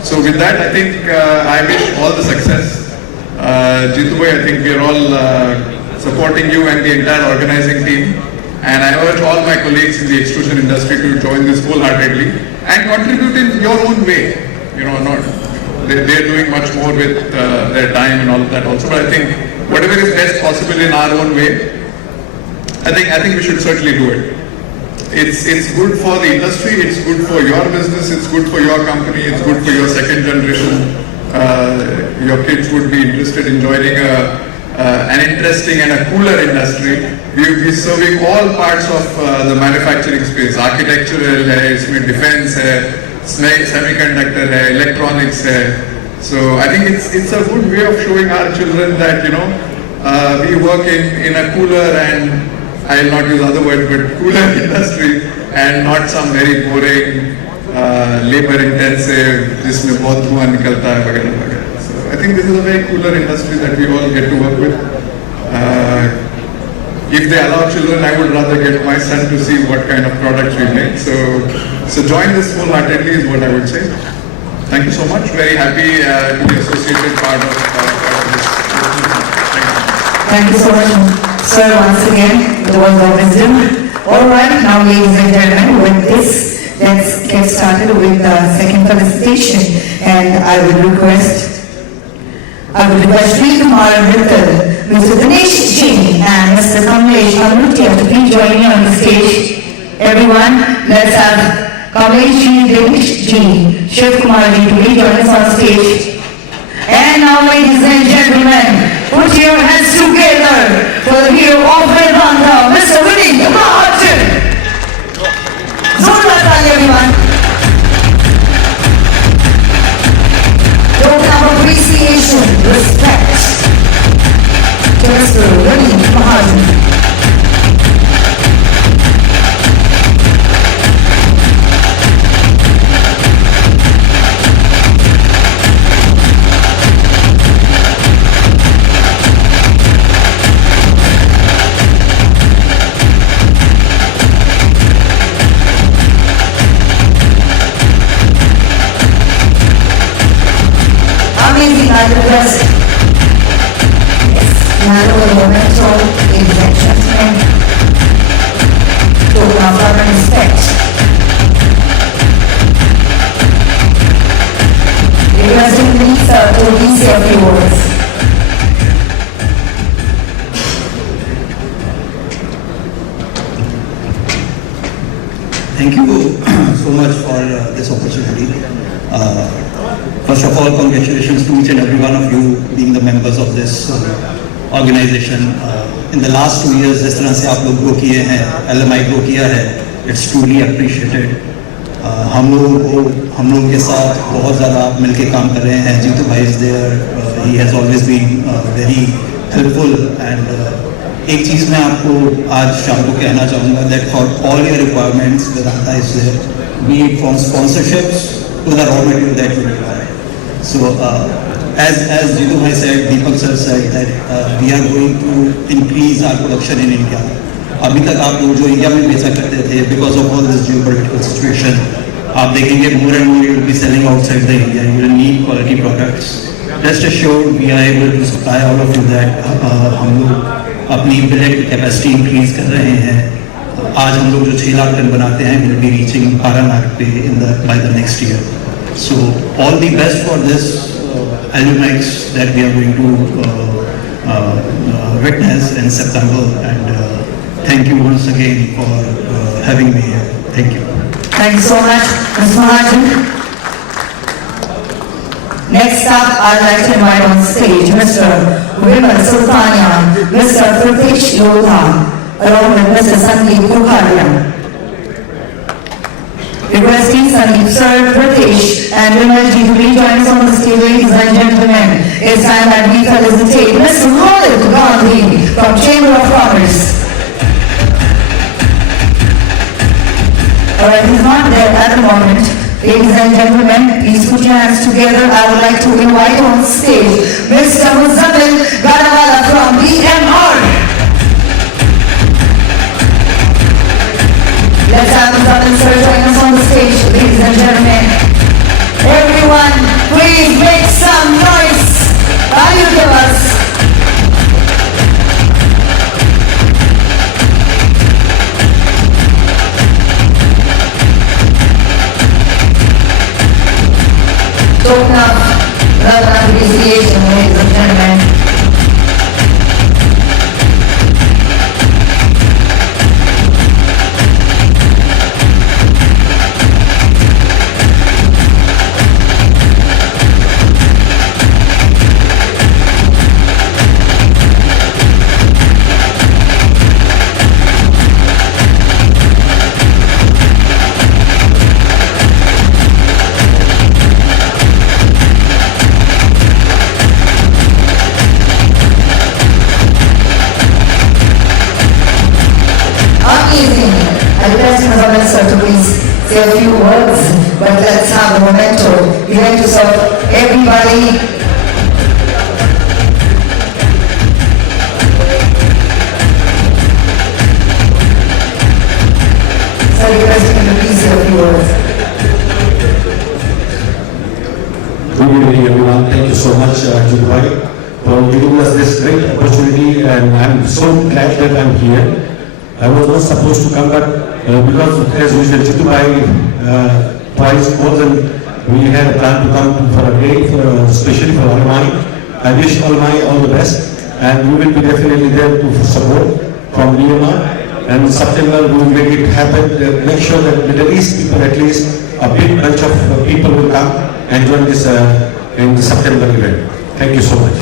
So with that, I think I wish all the success. Jeetu bhai, I think we are all supporting you and the entire organizing team. And I urge all my colleagues in the extrusion industry to join this wholeheartedly and contribute in your own way. They're doing much more with their time and all of that also. But I think whatever is best possible in our own way, I think we should certainly do it. It's good for the industry, it's good for your business, it's good for your company, it's good for your second generation. Your kids would be interested in joining an interesting and a cooler industry. We're serving all parts of the manufacturing space. Architectural है, इसमें defense है, semiconductor है, electronics है. So I think it's a good way of showing our children that we work in a cooler and I'll not use other words, but cooler industry and not some very boring, labor intensive, जिसमें बहुत धुआं निकलता है वगैरह वगैरह. So I think this is a very cooler industry that we all get to work with. If they allow children, I would rather get my son to see what kind of products we make. So join this wholeheartedly is what I would say. Thank you so much. Very happy to be associated part of this. Thank you so much, sir, once again, the words of wisdom. All right, now ladies and gentlemen, with this, let's get started with the second felicitation. And I would request Sri Kumar Mittal, Mr. Dinesh Ji and Mr. Kamlesh Anutia to please join me on the stage. Everyone, let's have Kamlesh Ji, Dinesh Ji, Shiv Kumar Ji to please join us on stage. And now, ladies and gentlemen, put your hands together for the hero of Vedanta, Mr. Vinny Mahajan. Zorla Tali, everyone. Token of appreciation, respect to Mr. Vinny Mahajan. I request Honorable Momento, ladies and gentlemen, token of love and respect. Requesting Lisa to please say a few words. Thank you so much for this opportunity. First of all, congratulations to each and every one of you being the members of this organization. In the last 2 years, जिस तरह से आप लोग grow किए हैं, LMI grow किया है, it's truly appreciated. हम लोगों के साथ बहुत ज़्यादा मिलके काम कर रहे हैं. जीतू भाई is there, he has always been very helpful and एक चीज़ मैं आपको आज शाम को कहना चाहूँगा that for all your requirements, Vedanta is there, be it from sponsorships to the raw material that you require. So as Jeetu bhai said, Deepak sir said that we are going to increase our production in India. अभी तक आप लोग जो India में बेचा करते थे, because of all this geopolitical situation, आप देखेंगे more and more you will be selling outside the India. You will need quality products. Rest assured, we are able to supply all of you that. हम लोग अपनी billet capacity increase कर रहे हैं. आज हम लोग जो 6 लाख टन बनाते हैं, will be reaching 12 लाख पे by the next year. So all the best for this Alumex that we are going to witness in September, and thank you once again for having me here. Thank you. Thank you so much, Mr. Mahajan. Next up, I'd like to invite on stage Mr. Vimal Sultania, Mr. Pritesh Lodha, along with Mr. Sandeep Bukharia. Requesting Sandeep Sir, Pritesh and Vimal Ji to please join us on the stage, ladies and gentlemen. It's time that we felicitate Mr. Rohit Gandhi from Chamber of Commerce. Alright, he's not there at the moment. Ladies and gentlemen, please put your hands together. I would like to invite on stage Mr. Muzammil Gadawala from the and gentlemen. Everyone, please make some noise. Value to us. Token of love and appreciation, ladies and gentlemen. I request Mr. Minister to please say a few words, but let's have a memento event to serve everybody. So I request him to please say a few words. Good evening, everyone. Thank you so much, Jitubai, for giving us this great opportunity, and I'm so glad that I'm here. I was not supposed to come, but because as usual, Jitubai twice more than we had planned to come for a day, especially for Almai. I wish Almai all the best, and we will be definitely there to support from Myanmar. And September we will make it happen. Make sure that Middle East people, at least a big bunch of people, will come and join this in the September event. Thank you so much.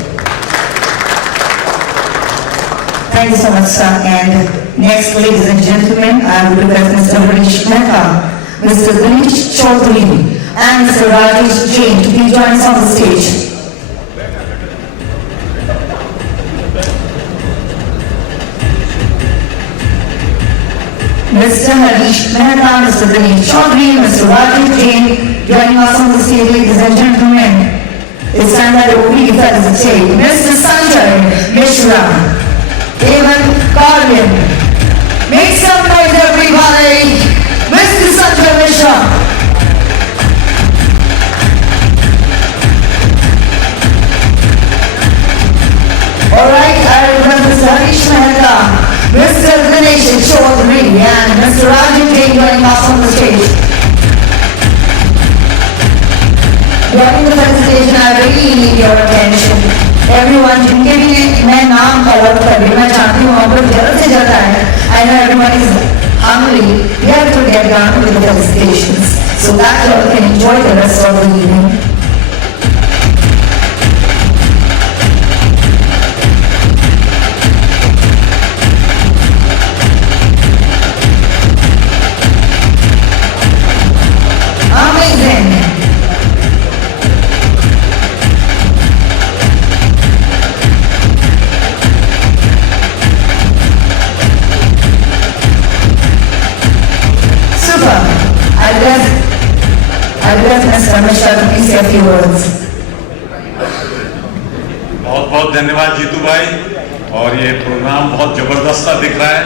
Thank you so much, sir. And next, ladies and gentlemen, I would request Mr. Harish Mehta, Mr. Dinesh Chaudhary, and Mr. Rajesh Jain to please join us on the stage. Mr. Harish Mehta, Mr. Dinesh Chaudhary, Mr. Rajesh Jain, joining us on the stage, ladies and gentlemen. It's time that we felicitate Mr. Sanjay Mishra. Evan Carlin. Make some noise, everybody. Mr. Sanjay Mishra. Alright, I request Mr. Harish Mehta, Mr. Dinesh Chaudhary, and Mr. Rajesh Jain joining us on the stage. During the presentation, I really need your attention. Everyone, जिनके भी मैं नाम cover कर रही हूँ, मैं चाहती हूँ आप लोग जल्द से जल्द आए. I know everyone is hungry. We have to get down with the felicitations so that you all can enjoy the rest of the evening. Amazing. I request Mr. Mishra to please say a few words. बहुत बहुत धन्यवाद जीतू भाई, और ये programme बहुत जबरदस्त दिख रहा है.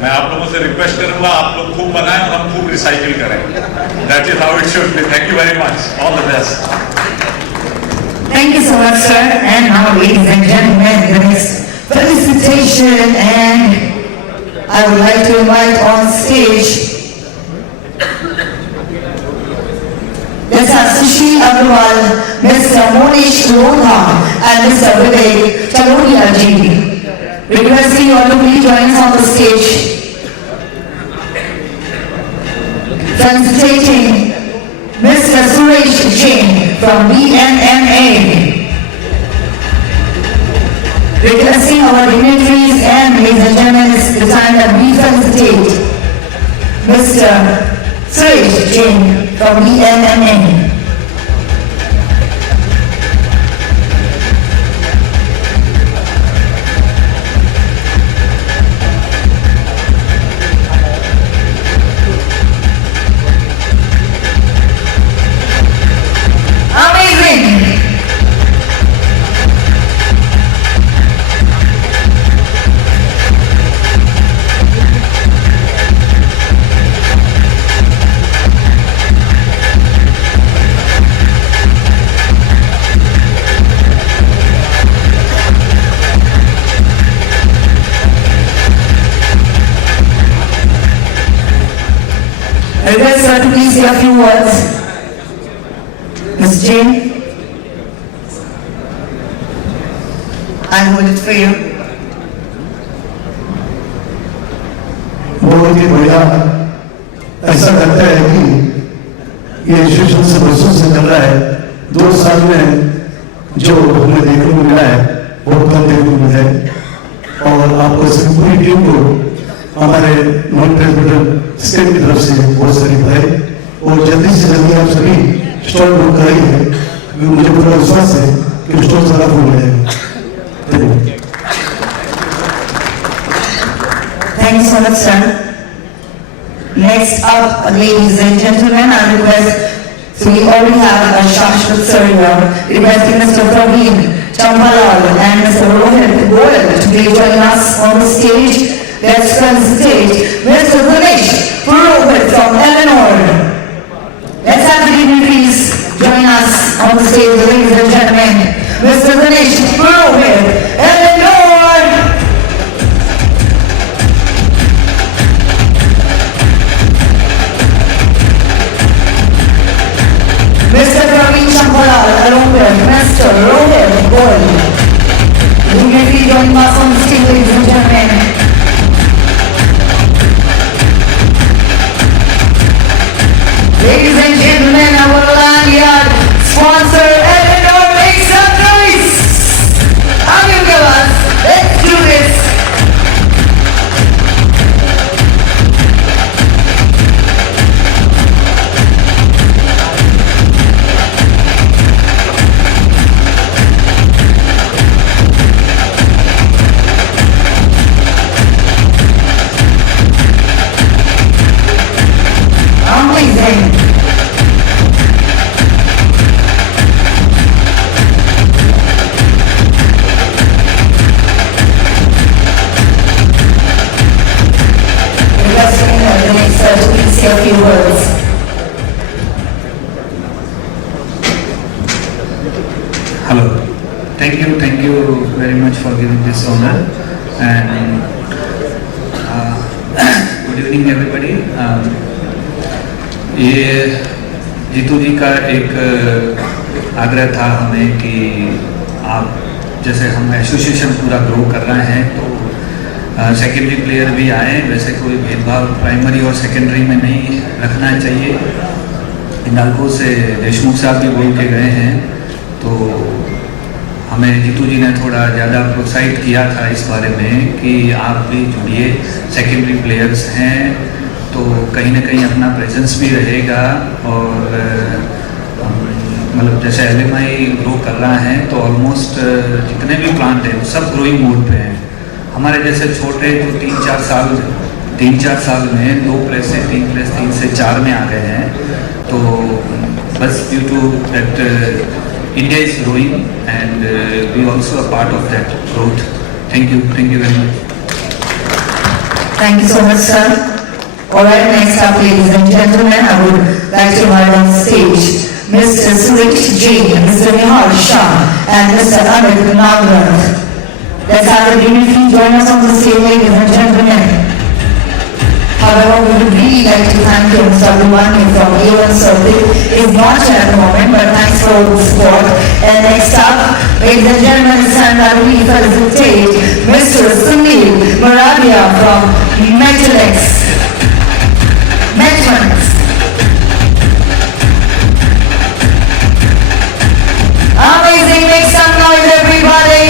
मैं आप लोगों से रिक्वेस्ट करूंगा, आप लोग खूब बनाएं और हम खूब रिसाइकिल करें. That is how it should be. Thank you very much. All the best. Thank you so much, sir. And now, ladies and gentlemen, the next felicitation, and I would like to invite on stage Mr. Sushil Agarwal, Mr. Monish Lodha, and Mr. Vivek Chalodia ji. Requesting you all to please join us on the stage. Felicitating Mr. Suresh Jain from BNMA. Requesting our dignitaries and ladies and gentlemen, it's the time that we felicitate Mr. Suresh Jain from BNMA. Amazing! say a few words? Ms. Jane? I'll hold it for you. बहुत ही बढ़िया, ऐसा लगता है कि ये institution से बरसों से चल रहा है। 2 साल में जो हमें देखने को मिला है बहुत कम देखने को मिला है, और आपको इस पूरी टीम को हमारे नॉन प्रेसिडेंट स्टेट की तरफ से बहुत सारी बधाई, और जल्दी से जल्दी आप सभी स्टॉल बुक कराइए, क्योंकि मुझे पूरा विश्वास है कि स्टॉल ज़्यादा फुल हो जाएगा। Thank you so much, sir. Next up, ladies and gentlemen, I request, so we already have a Shashwat sir here, requesting Mr. Praveen Chambalal and Mr. Rohit Goyal to please join us on the stage. Let's turn the stage, Mr. Dinesh Purohit from Eleanor. Let's have the dignitaries join us on the stage, ladies and gentlemen. Mr. Dinesh Purohit, Eleanor. Mr. Praveen Chambalal along with Mr. Rohit Goyal. Dignitaries joining us on the stage, ladies and gentlemen. Ladies and gentlemen, our lanyard sponsor Eleanor, make some noise. How you give us? Let's do this. Amazing. Requesting the next sir to please say a few words. Hello. Thank you very much for giving this honor, and good evening everybody. ये जीतू जी का एक आग्रह था हमें कि आप जैसे हम एसोसिएशन पूरा ग्रो कर रहे हैं तो सेकेंडरी प्लेयर भी आए, वैसे कोई भेदभाव प्राइमरी और सेकेंडरी में नहीं रखना चाहिए। हिंडाल्को से देशमुख साहब भी बोल के गए हैं, तो हमें जीतू जी ने थोड़ा ज़्यादा प्रोत्साहित किया था इस बारे में कि आप भी जुड़िए, सेकेंडरी प्लेयर्स हैं तो कहीं ना कहीं अपना प्रेजेंस भी रहेगा, और मतलब जैसे एलएमआई ग्रो कर रहा है तो ऑलमोस्ट जितने भी प्लांट हैं सब ग्रोइंग मोड पे हैं। हमारे जैसे छोटे जो 3-4 साल में 2 प्लेस से 3 प्लेस 3 से 4 में आ गए हैं, तो बस due to that India is growing and we also a part of that growth. Thank you very much. Thank you so much, sir. All right, next up, ladies and gentlemen, I would like to invite on stage Mr. Suresh Jain, Mr. Nihal Shah, and Mr. Amit Nagar. Let's have the dignity join us on the stage, ladies and gentlemen. However, we would really like to thank you, Mr. Abhimanyu from A1 Circuit. Is not here at the moment, but thanks for all the support. And next up, ladies and gentlemen, it's time that we felicitate Mr. Sunil Maradia from Metalex. Amazing, make some noise everybody!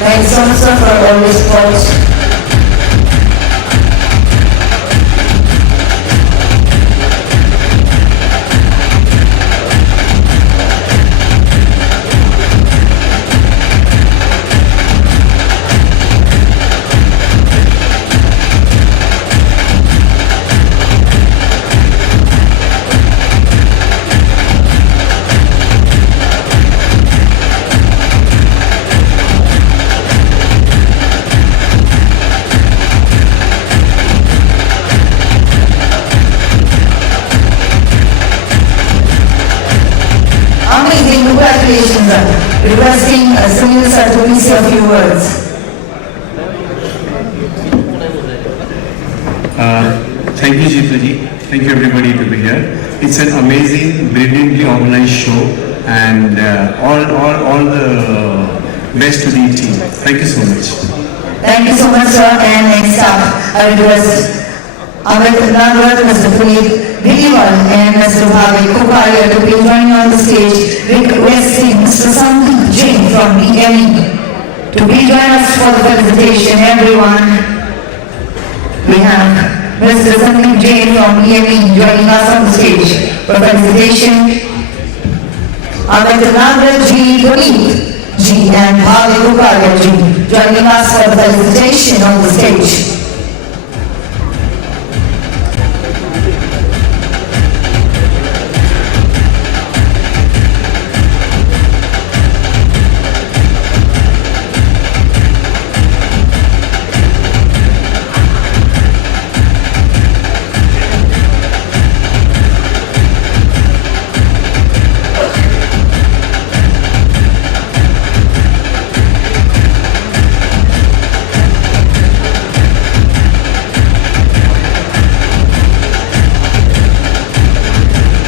Thank you so much, sir, for all this support. Amazing, congratulations, sir. Requesting Sunil sir to please say a few words. Thank you, Jitu ji. Thank you everybody to be here. It's an amazing, brilliantly organized show, and all the best to the team. Thank you so much. Thank you so much, sir. And next up, I request Amit Nagrat, Mr. Philippe Giriwal, and Mr. Bhavi Kukaria to be joining on the stage, requesting Mr. Sandeep Jain from BME to be joining us for the felicitation. Everyone, we have Mr. Sandeep Jain from BME joining us on the stage for felicitation. Amit Nagrat ji, Puneet ji, and Bhavi Kukaria ji joining us for the felicitation on the stage.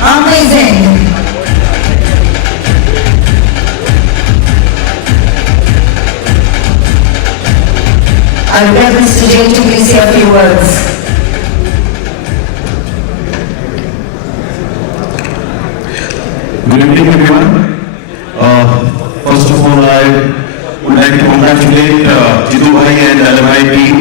Amazing. I request Mr. Jain to please say a few words. Good evening, everyone. First of all, I would like to congratulate Jitu Bhai and LMI team.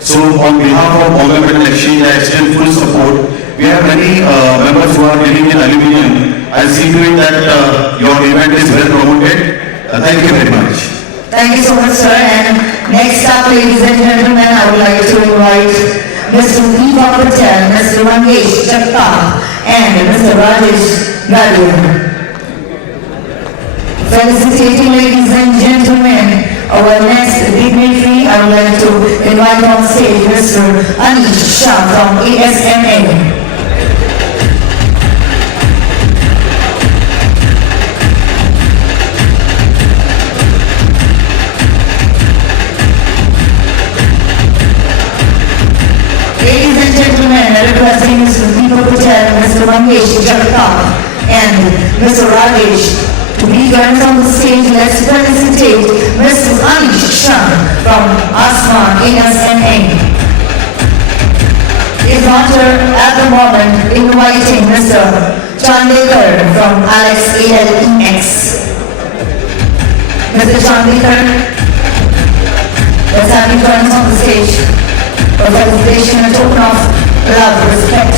So, on behalf of Bombay Metal Exchange, I extend full support. We have many members who are dealing in aluminium. I'll see to it that your event is well promoted. Thank you very much. Thank you so much, sir. And next up, ladies and gentlemen, I would like to invite Mr. Deepak Patel, Mr. Mangesh Jagtap, and Mr. Rajesh Gadia. Felicitating, ladies and gentlemen, our next dignitary, I would like to invite on stage Mr. Anish Shah from ASMA. Ladies and gentlemen, requesting Mr. Deepak Patel, Mr. Mangesh Jagtap, and Mr. Rajesh to be joined on the stage. Let's felicitate Mr. Anish Shah from ASMA ASMA. Is honor at the moment inviting Mr. Chandekar from Alex ALEX. Mr. Chandekar, let's have you join us on the stage for felicitation, a token of love, respect.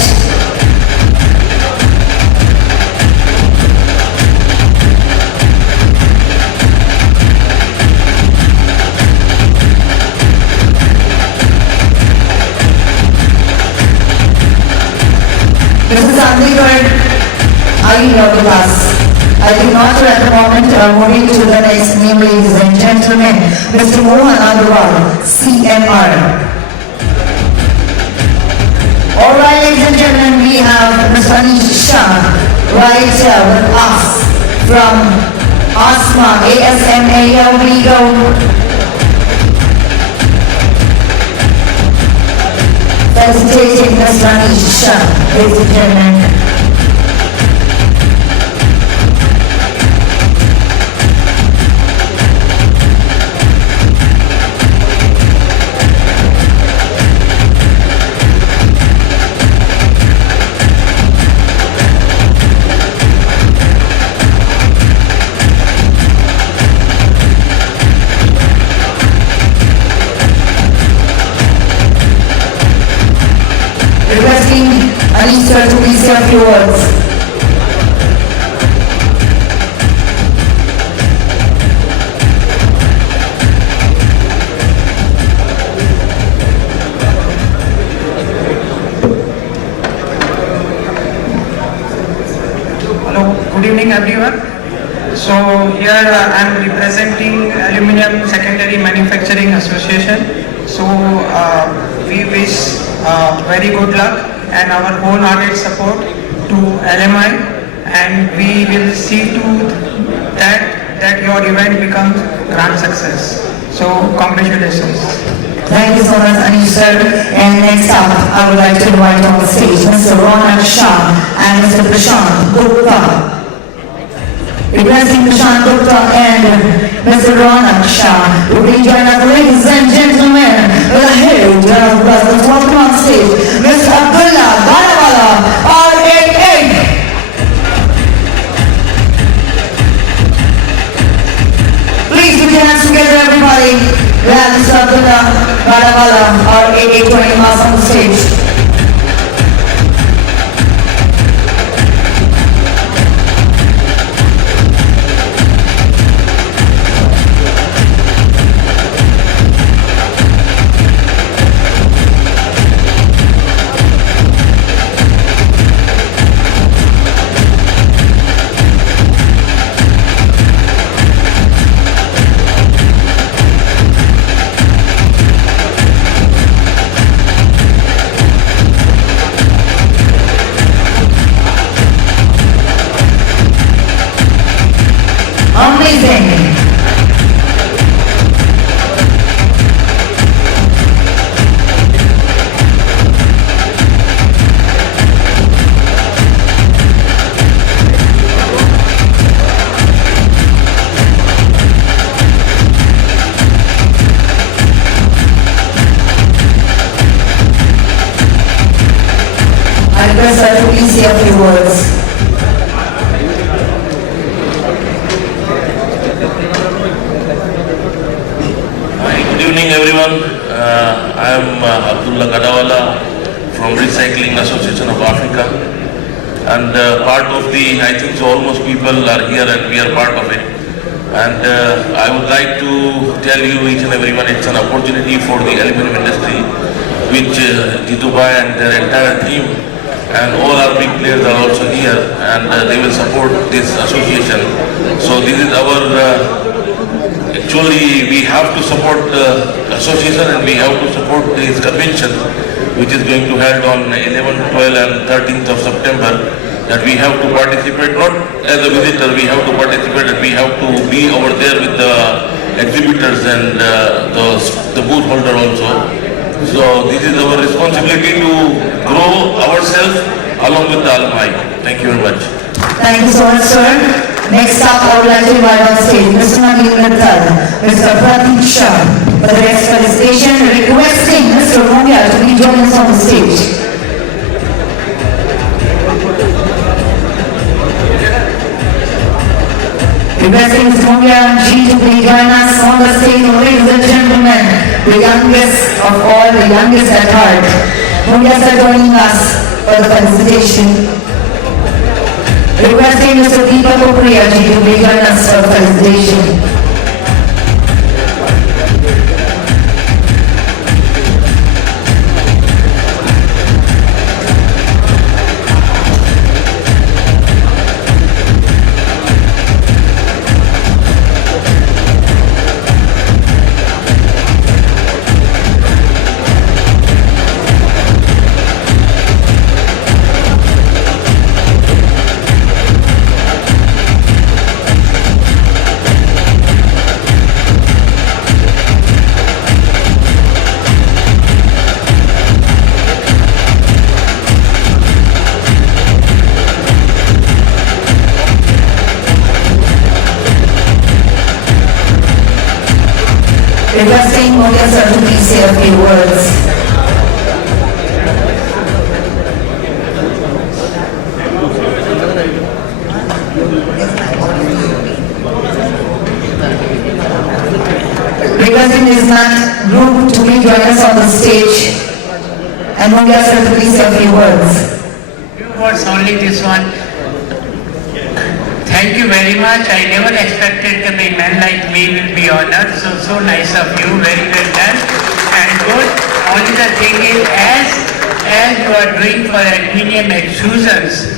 Mrs. Chandekar, are you here with us? I think not at the moment. Moving to the next name, ladies and gentlemen, Mr. Mohan Agarwal, CMR. Alright, ladies and gentlemen, we have Mr. Anish Shah right here with us from ASMA ASMA. Here we go. Felicitating Mr. Anish Shah, ladies and gentlemen. Requesting Anish sir to please say a few words. Hello, good evening everyone. So here I am representing Aluminium Secondary Manufacturing Association. So we wish very good luck and our wholehearted support to LMI and we will see to that your event becomes grand success. So congratulations. Thank you so much, Anish sir. And next up, I would like to invite on the stage Mr. Ronak Shah and Mr. Prashant Gupta. Requesting Prashant Gupta and Mr. Ronak Shah to please join us, ladies and gentlemen, with a huge round of applause. Welcome on stage, Mr. Abdullah Banawala, RAA. Please put your hands together, everybody. We have Mr. Abdullah Banawala, RAA 20 miles on the stage. Amazing. I request her to please say a few words. Good evening everyone, I am Abdullah Gadawala from Recycling Association of Africa, and part of the, I think so almost people are here and we are part of it, and I would like to tell you each and everyone it's an opportunity for the aluminum industry which Jitu Bhai and their entire team and all our big players are also here and they will support this association. So this is our actually, we have to support the association and we have to support this convention which is going to held on 11th, 12th and 13th of September, that we have to participate, not as a visitor, we have to participate and we have to be over there with the exhibitors and the booth holder also. So this is our responsibility to grow ourselves along with the alumni. Thank you very much. Thank you so much, sir. Next up, I would like to invite on stage Mr. Naveen Mittal, Mr. Pratik Shah for the next felicitation, requesting Mr. Mongia to be join us on the stage. Requesting Mr. Mongia G to be join us on the stage, ladies and gentlemen, the youngest of all, the youngest at heart. Mongia sir joining us for the felicitation. Requesting Mr. Deepak Pokhriya ji to be join us for felicitation. Requesting Mongia sir to please say a few words. Requesting his man group to please join us on the stage. And Mongia sir to please say a few words. Few words only, this one. Thank you very much. I never expected that a man like me will be honored. So nice of you. Very well done. And good. Only the thing is, as you are doing for aluminum extrusions,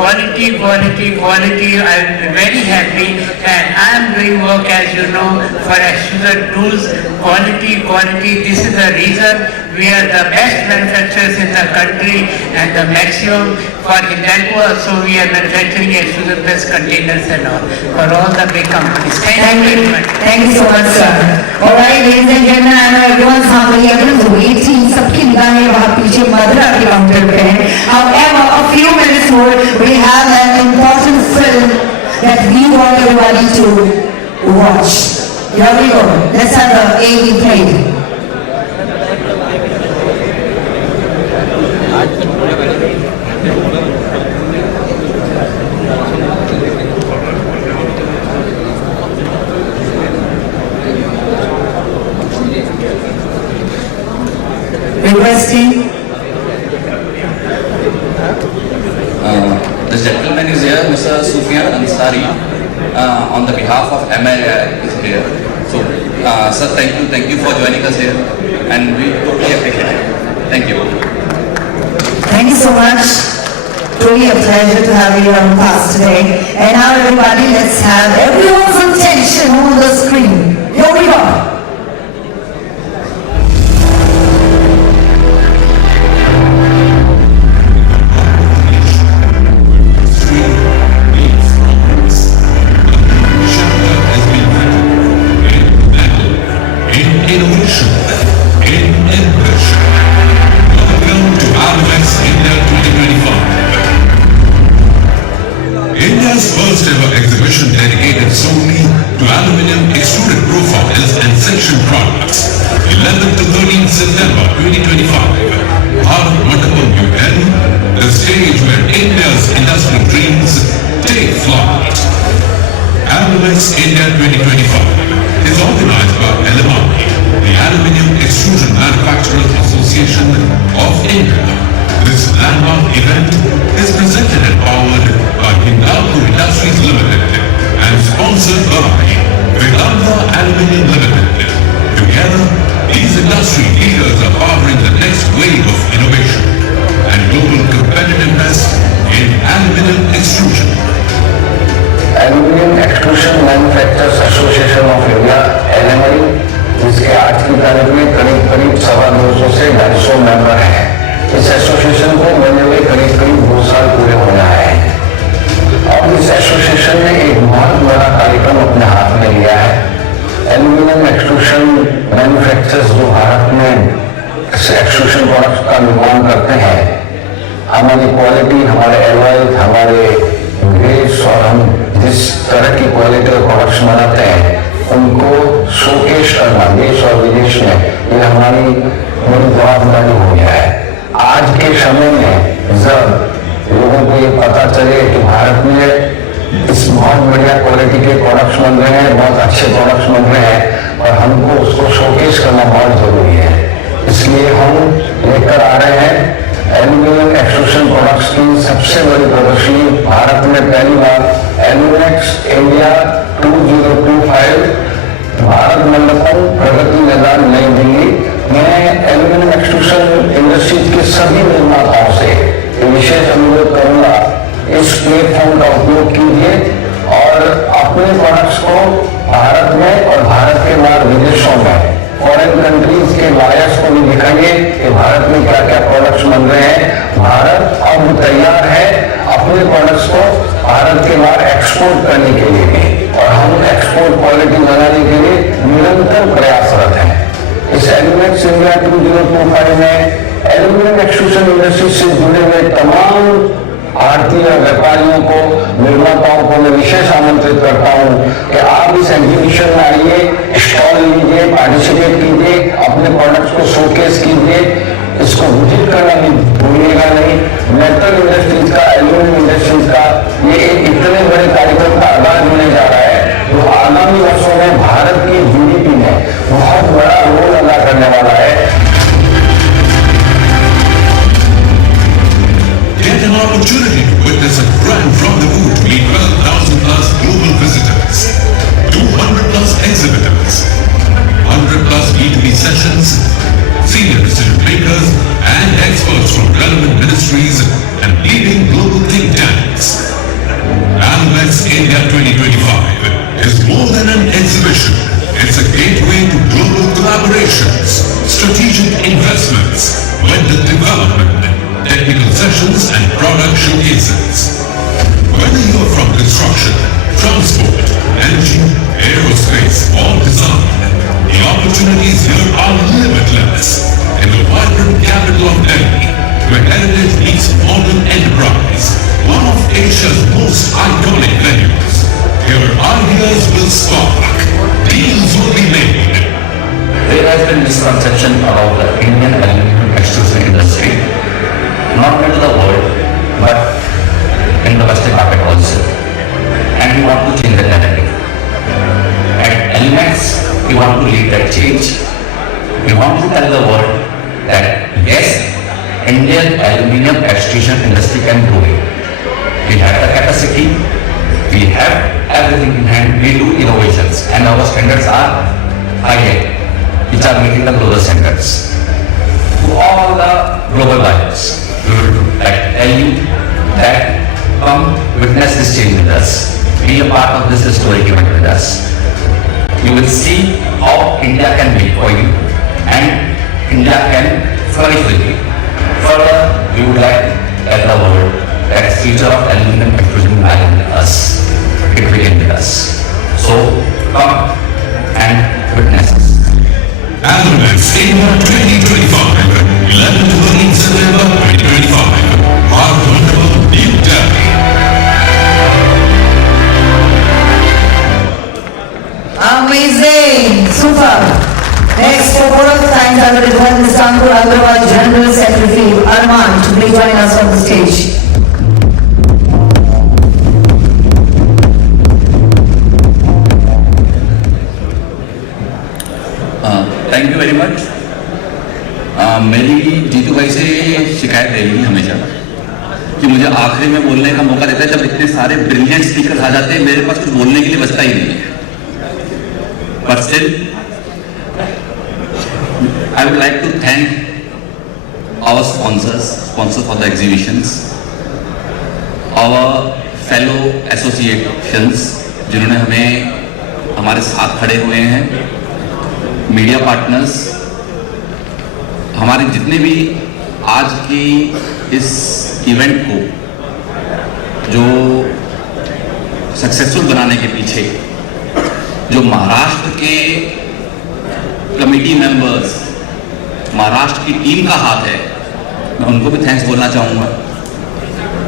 quality, quality, quality. I'm very happy, and I am doing work, as you know, for extrusion tools. Quality, quality. This is the reason we are the best manufacturers in the country, and the maximum for Hindalco also we are manufacturing extrusion press containers and all for all the big companies. Thank you very much. Thank you so much, sir. All right, ladies and gentlemen, I know everyone's hungry, everyone's waiting. सबकी निगाहें वहाँ पीछे मधुरा के counter पे हैं. However, a few minutes more, we have an important film that we want everybody to watch. Here we go. Let's have the AV played. Requesting. This gentleman is here, Mr. Sufyan Ansari, on the behalf of MII is here. So, sir, thank you for joining us here, and we totally appreciate it. Thank you. Thank you so much. Truly a pleasure to have you on class today. And now everybody, let's have everyone's attention on the screen. Here we go. Innovation in English. Welcome to Almax India 2025. India's first ever exhibition dedicated solely to aluminium extruded profiles and section products. 11th to 13th September 2025. Bharat Mandapam, New Delhi, the stage where India's industrial dreams take flight. Almax India 2025 is organized by LMI, the Aluminium Extrusion Manufacturers Association of India. This landmark event is presented and powered by Hindalco Industries Limited and sponsored by Vedanta Aluminium Limited. Together, these industry leaders are powering the next wave of innovation and global competitiveness in aluminium extrusion. Aluminium extrusion manufacturers association of India LMI, जिसके आज की तारीख में करीब 250 से 250 member हैं. इस association को बने हुए करीब 2 साल पूरे होने आए हैं. अब इस एसोसिएशन ने एक बहुत बड़ा कार्यक्रम अपने हाथ में लिया है. एल्यूमिनियम एक्सट्रूशन मैन्युफैक्चरर्स जो भारत में एक्सट्रूशन प्रोडक्ट्स का निर्माण करते हैं, हमारी क्वालिटी, हमारे एलॉय, हमारे ग्रेड्स और हम जिस तरह की क्वालिटी और प्रोडक्ट्स बनाते हैं उनको शोकेश करना देश और विदेश में, ये हमारी बड़ी जवाबदारी हो गया है. आज के समय में जब लोगों को ये पता चले कि भारत में इस बहुत बढ़िया क्वालिटी के प्रोडक्ट्स बन रहे हैं, बहुत अच्छे प्रोडक्ट्स बन रहे हैं, और हमको उसको शोकेश करना बहुत जरूरी है. इसलिए हम लेकर आ रहे हैं एल्यूमिनियम एक्सट्रूशन प्रोडक्ट्स की सबसे बड़ी प्रदर्शनी. भारत में पहली बार एल्यूमिनेक्स इंडिया 2025 भारत मंडपम प्रगति मैदान नई दिल्ली में एल्यूमिनियम एक्सट्रूशन इंडस्ट्रीज के सभी निर्माताओं से विशेष अनुरोध करूंगा, इस प्लेटफॉर्म का उपयोग कीजिए और अपने प्रोडक्ट्स को भारत में और भारत के बाद विदेशों में फॉरेन कंट्रीज के बायर्स को भी दिखाइए कि भारत में क्या क्या प्रोडक्ट्स बन रहे हैं. भारत अब तैयार है अपने प्रोडक्ट्स को भारत के बाहर एक्सपोर्ट करने के लिए भी, और हम एक्सपोर्ट क्वालिटी बनाने के लिए निरंतर प्रयासरत हैं. इस एल्यूमिनेक्स इंडिया 2025 में एल्यूमिनियम एक्सट्रूशन इंडस्ट्री से जुड़े हुए तमाम भारतीय व्यापारियों को, निर्माताओं को मैं विशेष आमंत्रित करता हूं कि आप इस एग्जीबिशन में आइए, स्टॉल लीजिए, पार्टिसिपेट कीजिए, अपने प्रोडक्ट्स को शोकेस कीजिए. इसको विजिट करना भी भूलिएगा नहीं. मेटल इंडस्ट्रीज का, एल्यूमिनियम इंडस्ट्रीज का ये एक इतने बड़े कार्यक्रम का आगाज होने जा रहा है जो आगामी वर्षों में भारत की GDP में बहुत बड़ा रोल अदा करने वाला है. Get an opportunity to witness a grand rendezvous to meet 12,000 plus global visitors, 200 plus exhibitors, 100 plus B2B sessions, senior decision makers and experts from relevant ministries and leading global think tanks. and product showcases. Whether you are from construction, transport, energy, aerospace, or design, the opportunities here are limitless in the vibrant capital of Delhi, where heritage meets modern enterprise, one of Asia's most iconic venues. Here, ideas will spark, deals will be made. There has been misconception about the Indian aluminum extrusion industry, not only to the world, but in the Western market also. And we want to change the narrative. At Elimax, we want to lead that change. We want to tell the world that yes, Indian aluminum extrusion industry can do it. We have the capacity, we have everything in hand, we do innovations, and our standards are high-end, which are meeting the global standards. To all the global buyers, we will tell you that come witness this change with us. Be a part of this historic event with us. You will see how India can be for you and India can flourish with you. Further, we would like to tell the world that the future of aluminum extrusion lies with us. It begins with us. So, come and witness us. Elimax India 2025, 11 to 13 September 2025, Bhagwan, New Delhi. Amazing! Super! Next, for both of the times, I will request Mr. Ankur Agrawal, General Secretary, Arman, to please join us on the stage. Thank you very much. मेरी जीतू भाई से शिकायत रहेगी हमेशा कि मुझे आखिरी में बोलने का मौका देता है जब इतने सारे ब्रिलियंट स्पीकर आ जाते हैं, मेरे पास कुछ बोलने के लिए बचता ही नहीं है। But still I would like to thank our sponsors for the exhibitions, our fellow associations जिन्होंने हमें हमारे साथ खड़े हुए हैं, मीडिया पार्टनर्स, हमारे जितने भी आज की इस इवेंट को जो सक्सेसफुल बनाने के पीछे जो महाराष्ट्र के कमेटी मेंबर्स, महाराष्ट्र की टीम का हाथ है, मैं उनको भी थैंक्स बोलना चाहूँगा।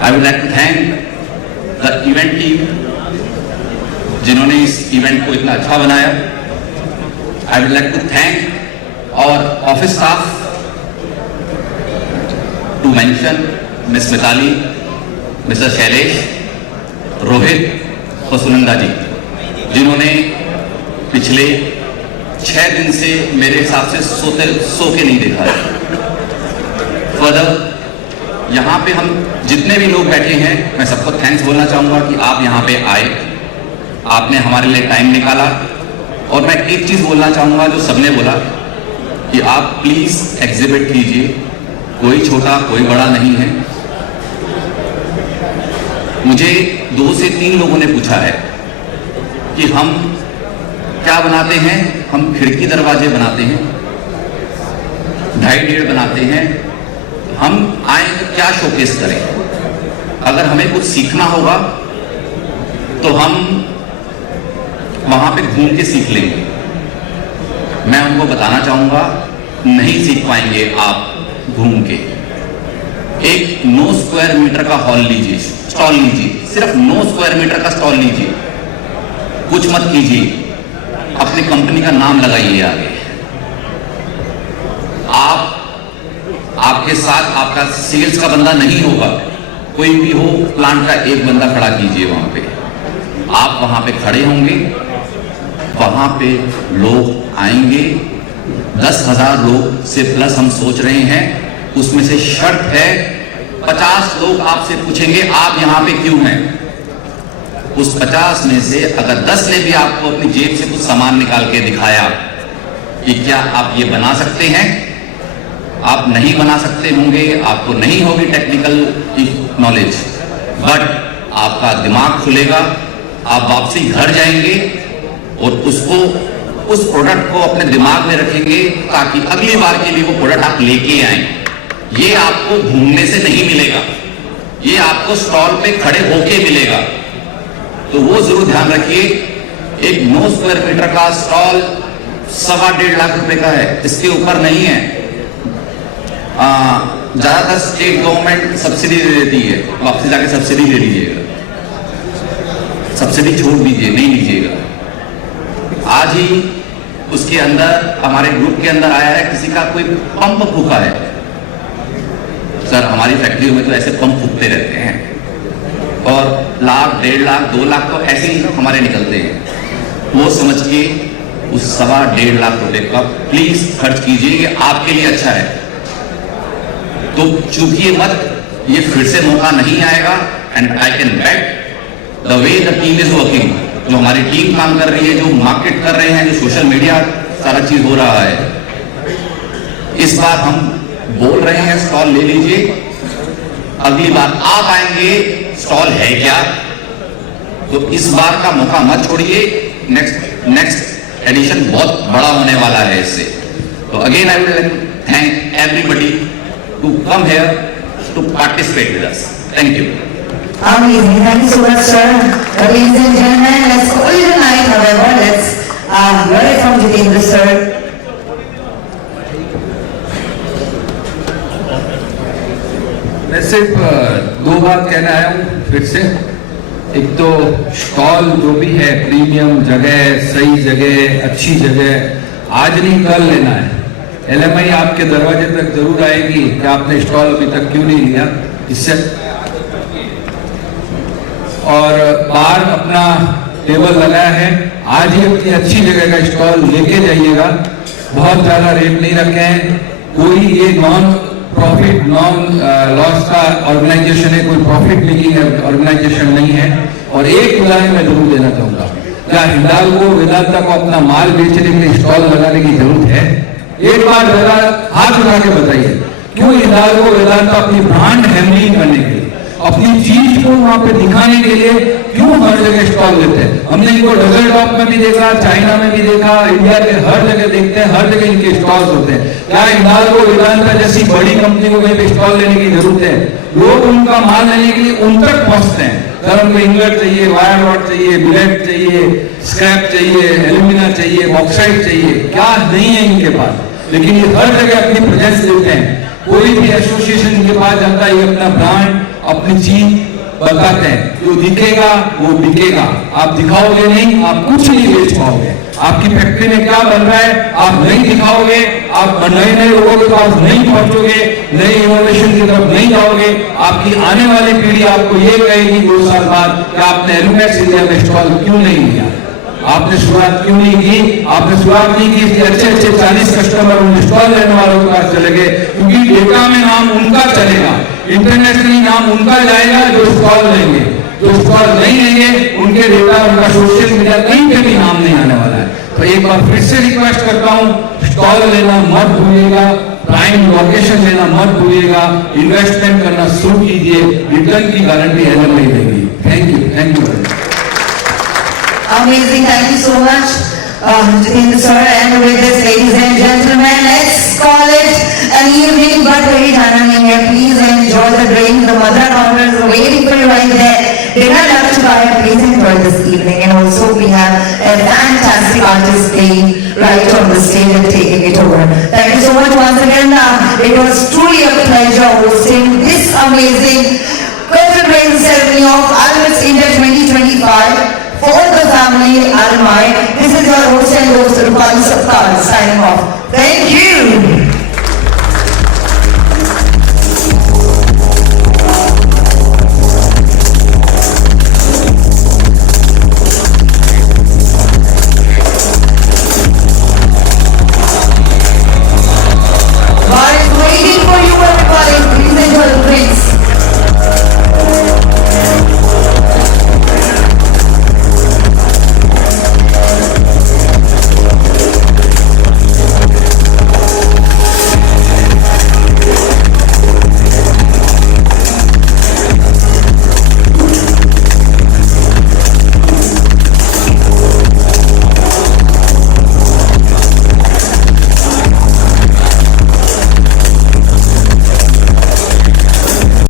I would like to thank the event team जिन्होंने इस इवेंट को इतना अच्छा बनाया। I would like to thank our office staff, to mention Ms. Mitali, Mr. Shailesh, Rohit और सुनंदा जी, जिन्होंने पिछले 6 दिन से मेरे हिसाब से सो के नहीं देखा है। फर्दर यहाँ पे हम जितने भी लोग बैठे हैं, मैं सबको थैंक्स बोलना चाहूँगा कि आप यहाँ पे आए, आपने हमारे लिए टाइम निकाला। और मैं एक चीज बोलना चाहूंगा जो सबने बोला कि आप प्लीज एग्जिबिट कीजिए, कोई छोटा कोई बड़ा नहीं है। मुझे 2 से 3 लोगों ने पूछा है कि हम क्या बनाते हैं, हम खिड़की दरवाजे बनाते हैं, 2.5 बनाते हैं, हम आए तो क्या शोकेस करें। अगर हमें कुछ सीखना होगा तो हम वहां पे घूम के सीख लेंगे। मैं उनको बताना चाहूंगा, नहीं सीख पाएंगे आप घूम के। एक 9 स्क्वायर मीटर का हॉल लीजिए, स्टॉल लीजिए, सिर्फ 9 स्क्वायर मीटर का स्टॉल लीजिए, कुछ मत कीजिए, अपनी कंपनी का नाम लगाइए आगे। आपके साथ आपका सेल्स का बंदा नहीं होगा, कोई भी हो, प्लांट का एक बंदा खड़ा कीजिए वहां पे। आप वहां पे खड़े होंगे, वहां पे लोग आएंगे, 10,000 लोग से प्लस हम सोच रहे हैं, उसमें से शर्त है 50 लोग आपसे पूछेंगे आप यहां पे क्यों हैं। उस 50 में से अगर 10 ने भी आपको अपनी जेब से कुछ सामान निकाल के दिखाया कि क्या आप ये बना सकते हैं, आप नहीं बना सकते होंगे, आपको नहीं होगी टेक्निकल नॉलेज, बट आपका दिमाग खुलेगा, आप वापसी घर जाएंगे और उसको, उस प्रोडक्ट को अपने दिमाग में रखेंगे ताकि अगली बार के लिए वो प्रोडक्ट आप लेके आए। ये आपको घूमने से नहीं मिलेगा, ये आपको स्टॉल पे खड़े होके मिलेगा, तो वो जरूर ध्यान रखिए। एक 9 स्क्वायर मीटर का स्टॉल 1.25 लाख रुपए का है, इसके ऊपर नहीं है। ज्यादातर स्टेट गवर्नमेंट सब्सिडी दे देती है, तो आपसे जाके सब्सिडी ले लीजिएगा, सब्सिडी छोड़ दीजिए, नहीं लीजिएगा। आज ही उसके अंदर हमारे ग्रुप के अंदर आया है, किसी का कोई पंप फूका है। सर हमारी फैक्ट्रियों में तो ऐसे पंप फूकते रहते हैं, और लाख, 1.5 लाख, 2 लाख तो ऐसे ही हमारे निकलते हैं। वो समझ के उस 1.25 लाख रुपए का प्लीज खर्च कीजिए, ये आपके लिए अच्छा है। तो चूकिए मत, ये फिर से मौका नहीं आएगा। And I can bet the way the team is working, जो हमारी टीम काम कर रही है, जो मार्केट कर रहे हैं, जो सोशल मीडिया सारा चीज हो रहा है, इस बार हम बोल रहे हैं स्टॉल ले लीजिए। अगली बार आप आएंगे, स्टॉल है क्या, तो इस बार का मौका मत छोड़िए। नेक्स्ट एडिशन बहुत बड़ा होने वाला है इससे। तो again I will thank everybody to come here to participate with us. Thank you. Amazing. Thank you so much, sir. Ladies and gentlemen, let's call it a night, however. Let's hear it from Jitendra, sir. मैं सिर्फ 2 बात कहना आया हूँ फिर से। एक तो स्टॉल जो भी है, प्रीमियम जगह, सही जगह, अच्छी जगह, आज नहीं कल लेना है। LMI आपके दरवाजे तक जरूर आएगी कि आपने स्टॉल अभी तक क्यों नहीं लिया, इससे। और बाहर अपना टेबल लगाया है, आज ही अपनी अच्छी जगह का स्टॉल लेके जाइएगा। बहुत ज्यादा रेट नहीं रखे हैं, कोई ये नॉन प्रॉफिट नॉन लॉस का ऑर्गेनाइजेशन है, कोई प्रॉफिट मेकिंग ऑर्गेनाइजेशन नहीं है। और एक उदाहरण मैं जरूर देना चाहूंगा, क्या हिंडाल्गो वेदांता को अपना माल बेचने के लिए स्टॉल लगाने की जरूरत है? एक बार जरा हाथ उठा के बताइए, क्यों हिंडाल्गो वेदांता अपनी ब्रांड हैंडलिंग करने के लिए, अपनी चीज को वहां पे दिखाने के लिए क्यों हर जगह स्टॉल लेते हैं? हमने इनको डजल टॉप में भी देखा, चाइना में भी देखा, इंडिया के हर जगह देखते हैं, हर जगह इनके स्टॉल्स होते हैं। क्या हिंडाल्गो वेदांता जैसी बड़ी कंपनी को कहीं पे स्टॉल लेने की जरूरत है? लोग उनका माल लेने के लिए उन तक पहुंचते हैं। अगर उनको इंगट चाहिए, वायर रॉड चाहिए, बिलेट चाहिए, स्क्रैप चाहिए, एल्यूमिना चाहिए, बॉक्साइट चाहिए, क्या नहीं है इनके पास, लेकिन ये हर जगह अपनी प्रेजेंस देते हैं। कोई भी एसोसिएशन इनके पास जाता है, ये अपना ब्रांड, अपनी चीज बताते हैं। जो दिखेगा वो बिकेगा, आप दिखाओगे नहीं, आप कुछ नहीं बेच पाओगे। आपकी फैक्ट्री में क्या बन रहा है आप नहीं दिखाओगे, आप नए लोगों के पास नहीं पहुंचोगे, नए इनोवेशन की तरफ नहीं जाओगे। आपकी आने वाली पीढ़ी आपको ये कहेगी 2 साल बाद कि आपने एल्यूमिनेक्स इंडिया में स्टॉल क्यों नहीं लिया, आपने शुरुआत क्यों नहीं की, आपने शुरुआत नहीं की इसलिए अच्छे 40 कस्टमर उन स्टॉल लेने वालों के पास चले गए, क्योंकि डेटा में नाम उनका चलेगा, इंटरनेशनली नाम उनका जाएगा जो स्टॉल लेंगे। जो स्टॉल नहीं लेंगे उनके डेटा, उनका सोशल मीडिया कहीं पे भी नाम नहीं आने वाला है। तो एक बार फिर से रिक्वेस्ट करता हूँ, स्टॉल लेना मत भूलिएगा, प्राइम लोकेशन लेना मत भूलिएगा, इन्वेस्टमेंट करना शुरू कीजिए, रिटर्न की गारंटी LMI देगी। Thank you. Amazing. Thank you so much, Jitendra sir. And with this, ladies and gentlemen, let's call it an evening, but very dynamic. Please enjoy the drink. The mother counters are waiting for you right there. Dinner lunch bar, please enjoy this evening. And also we have a fantastic artist playing right on the stage and taking it over. Thank you so much once again. It was truly a pleasure hosting this amazing curtain raising ceremony of Almas India 2025. For the family Almai, this is your host and host Rupali Saptar signing off. Thank you.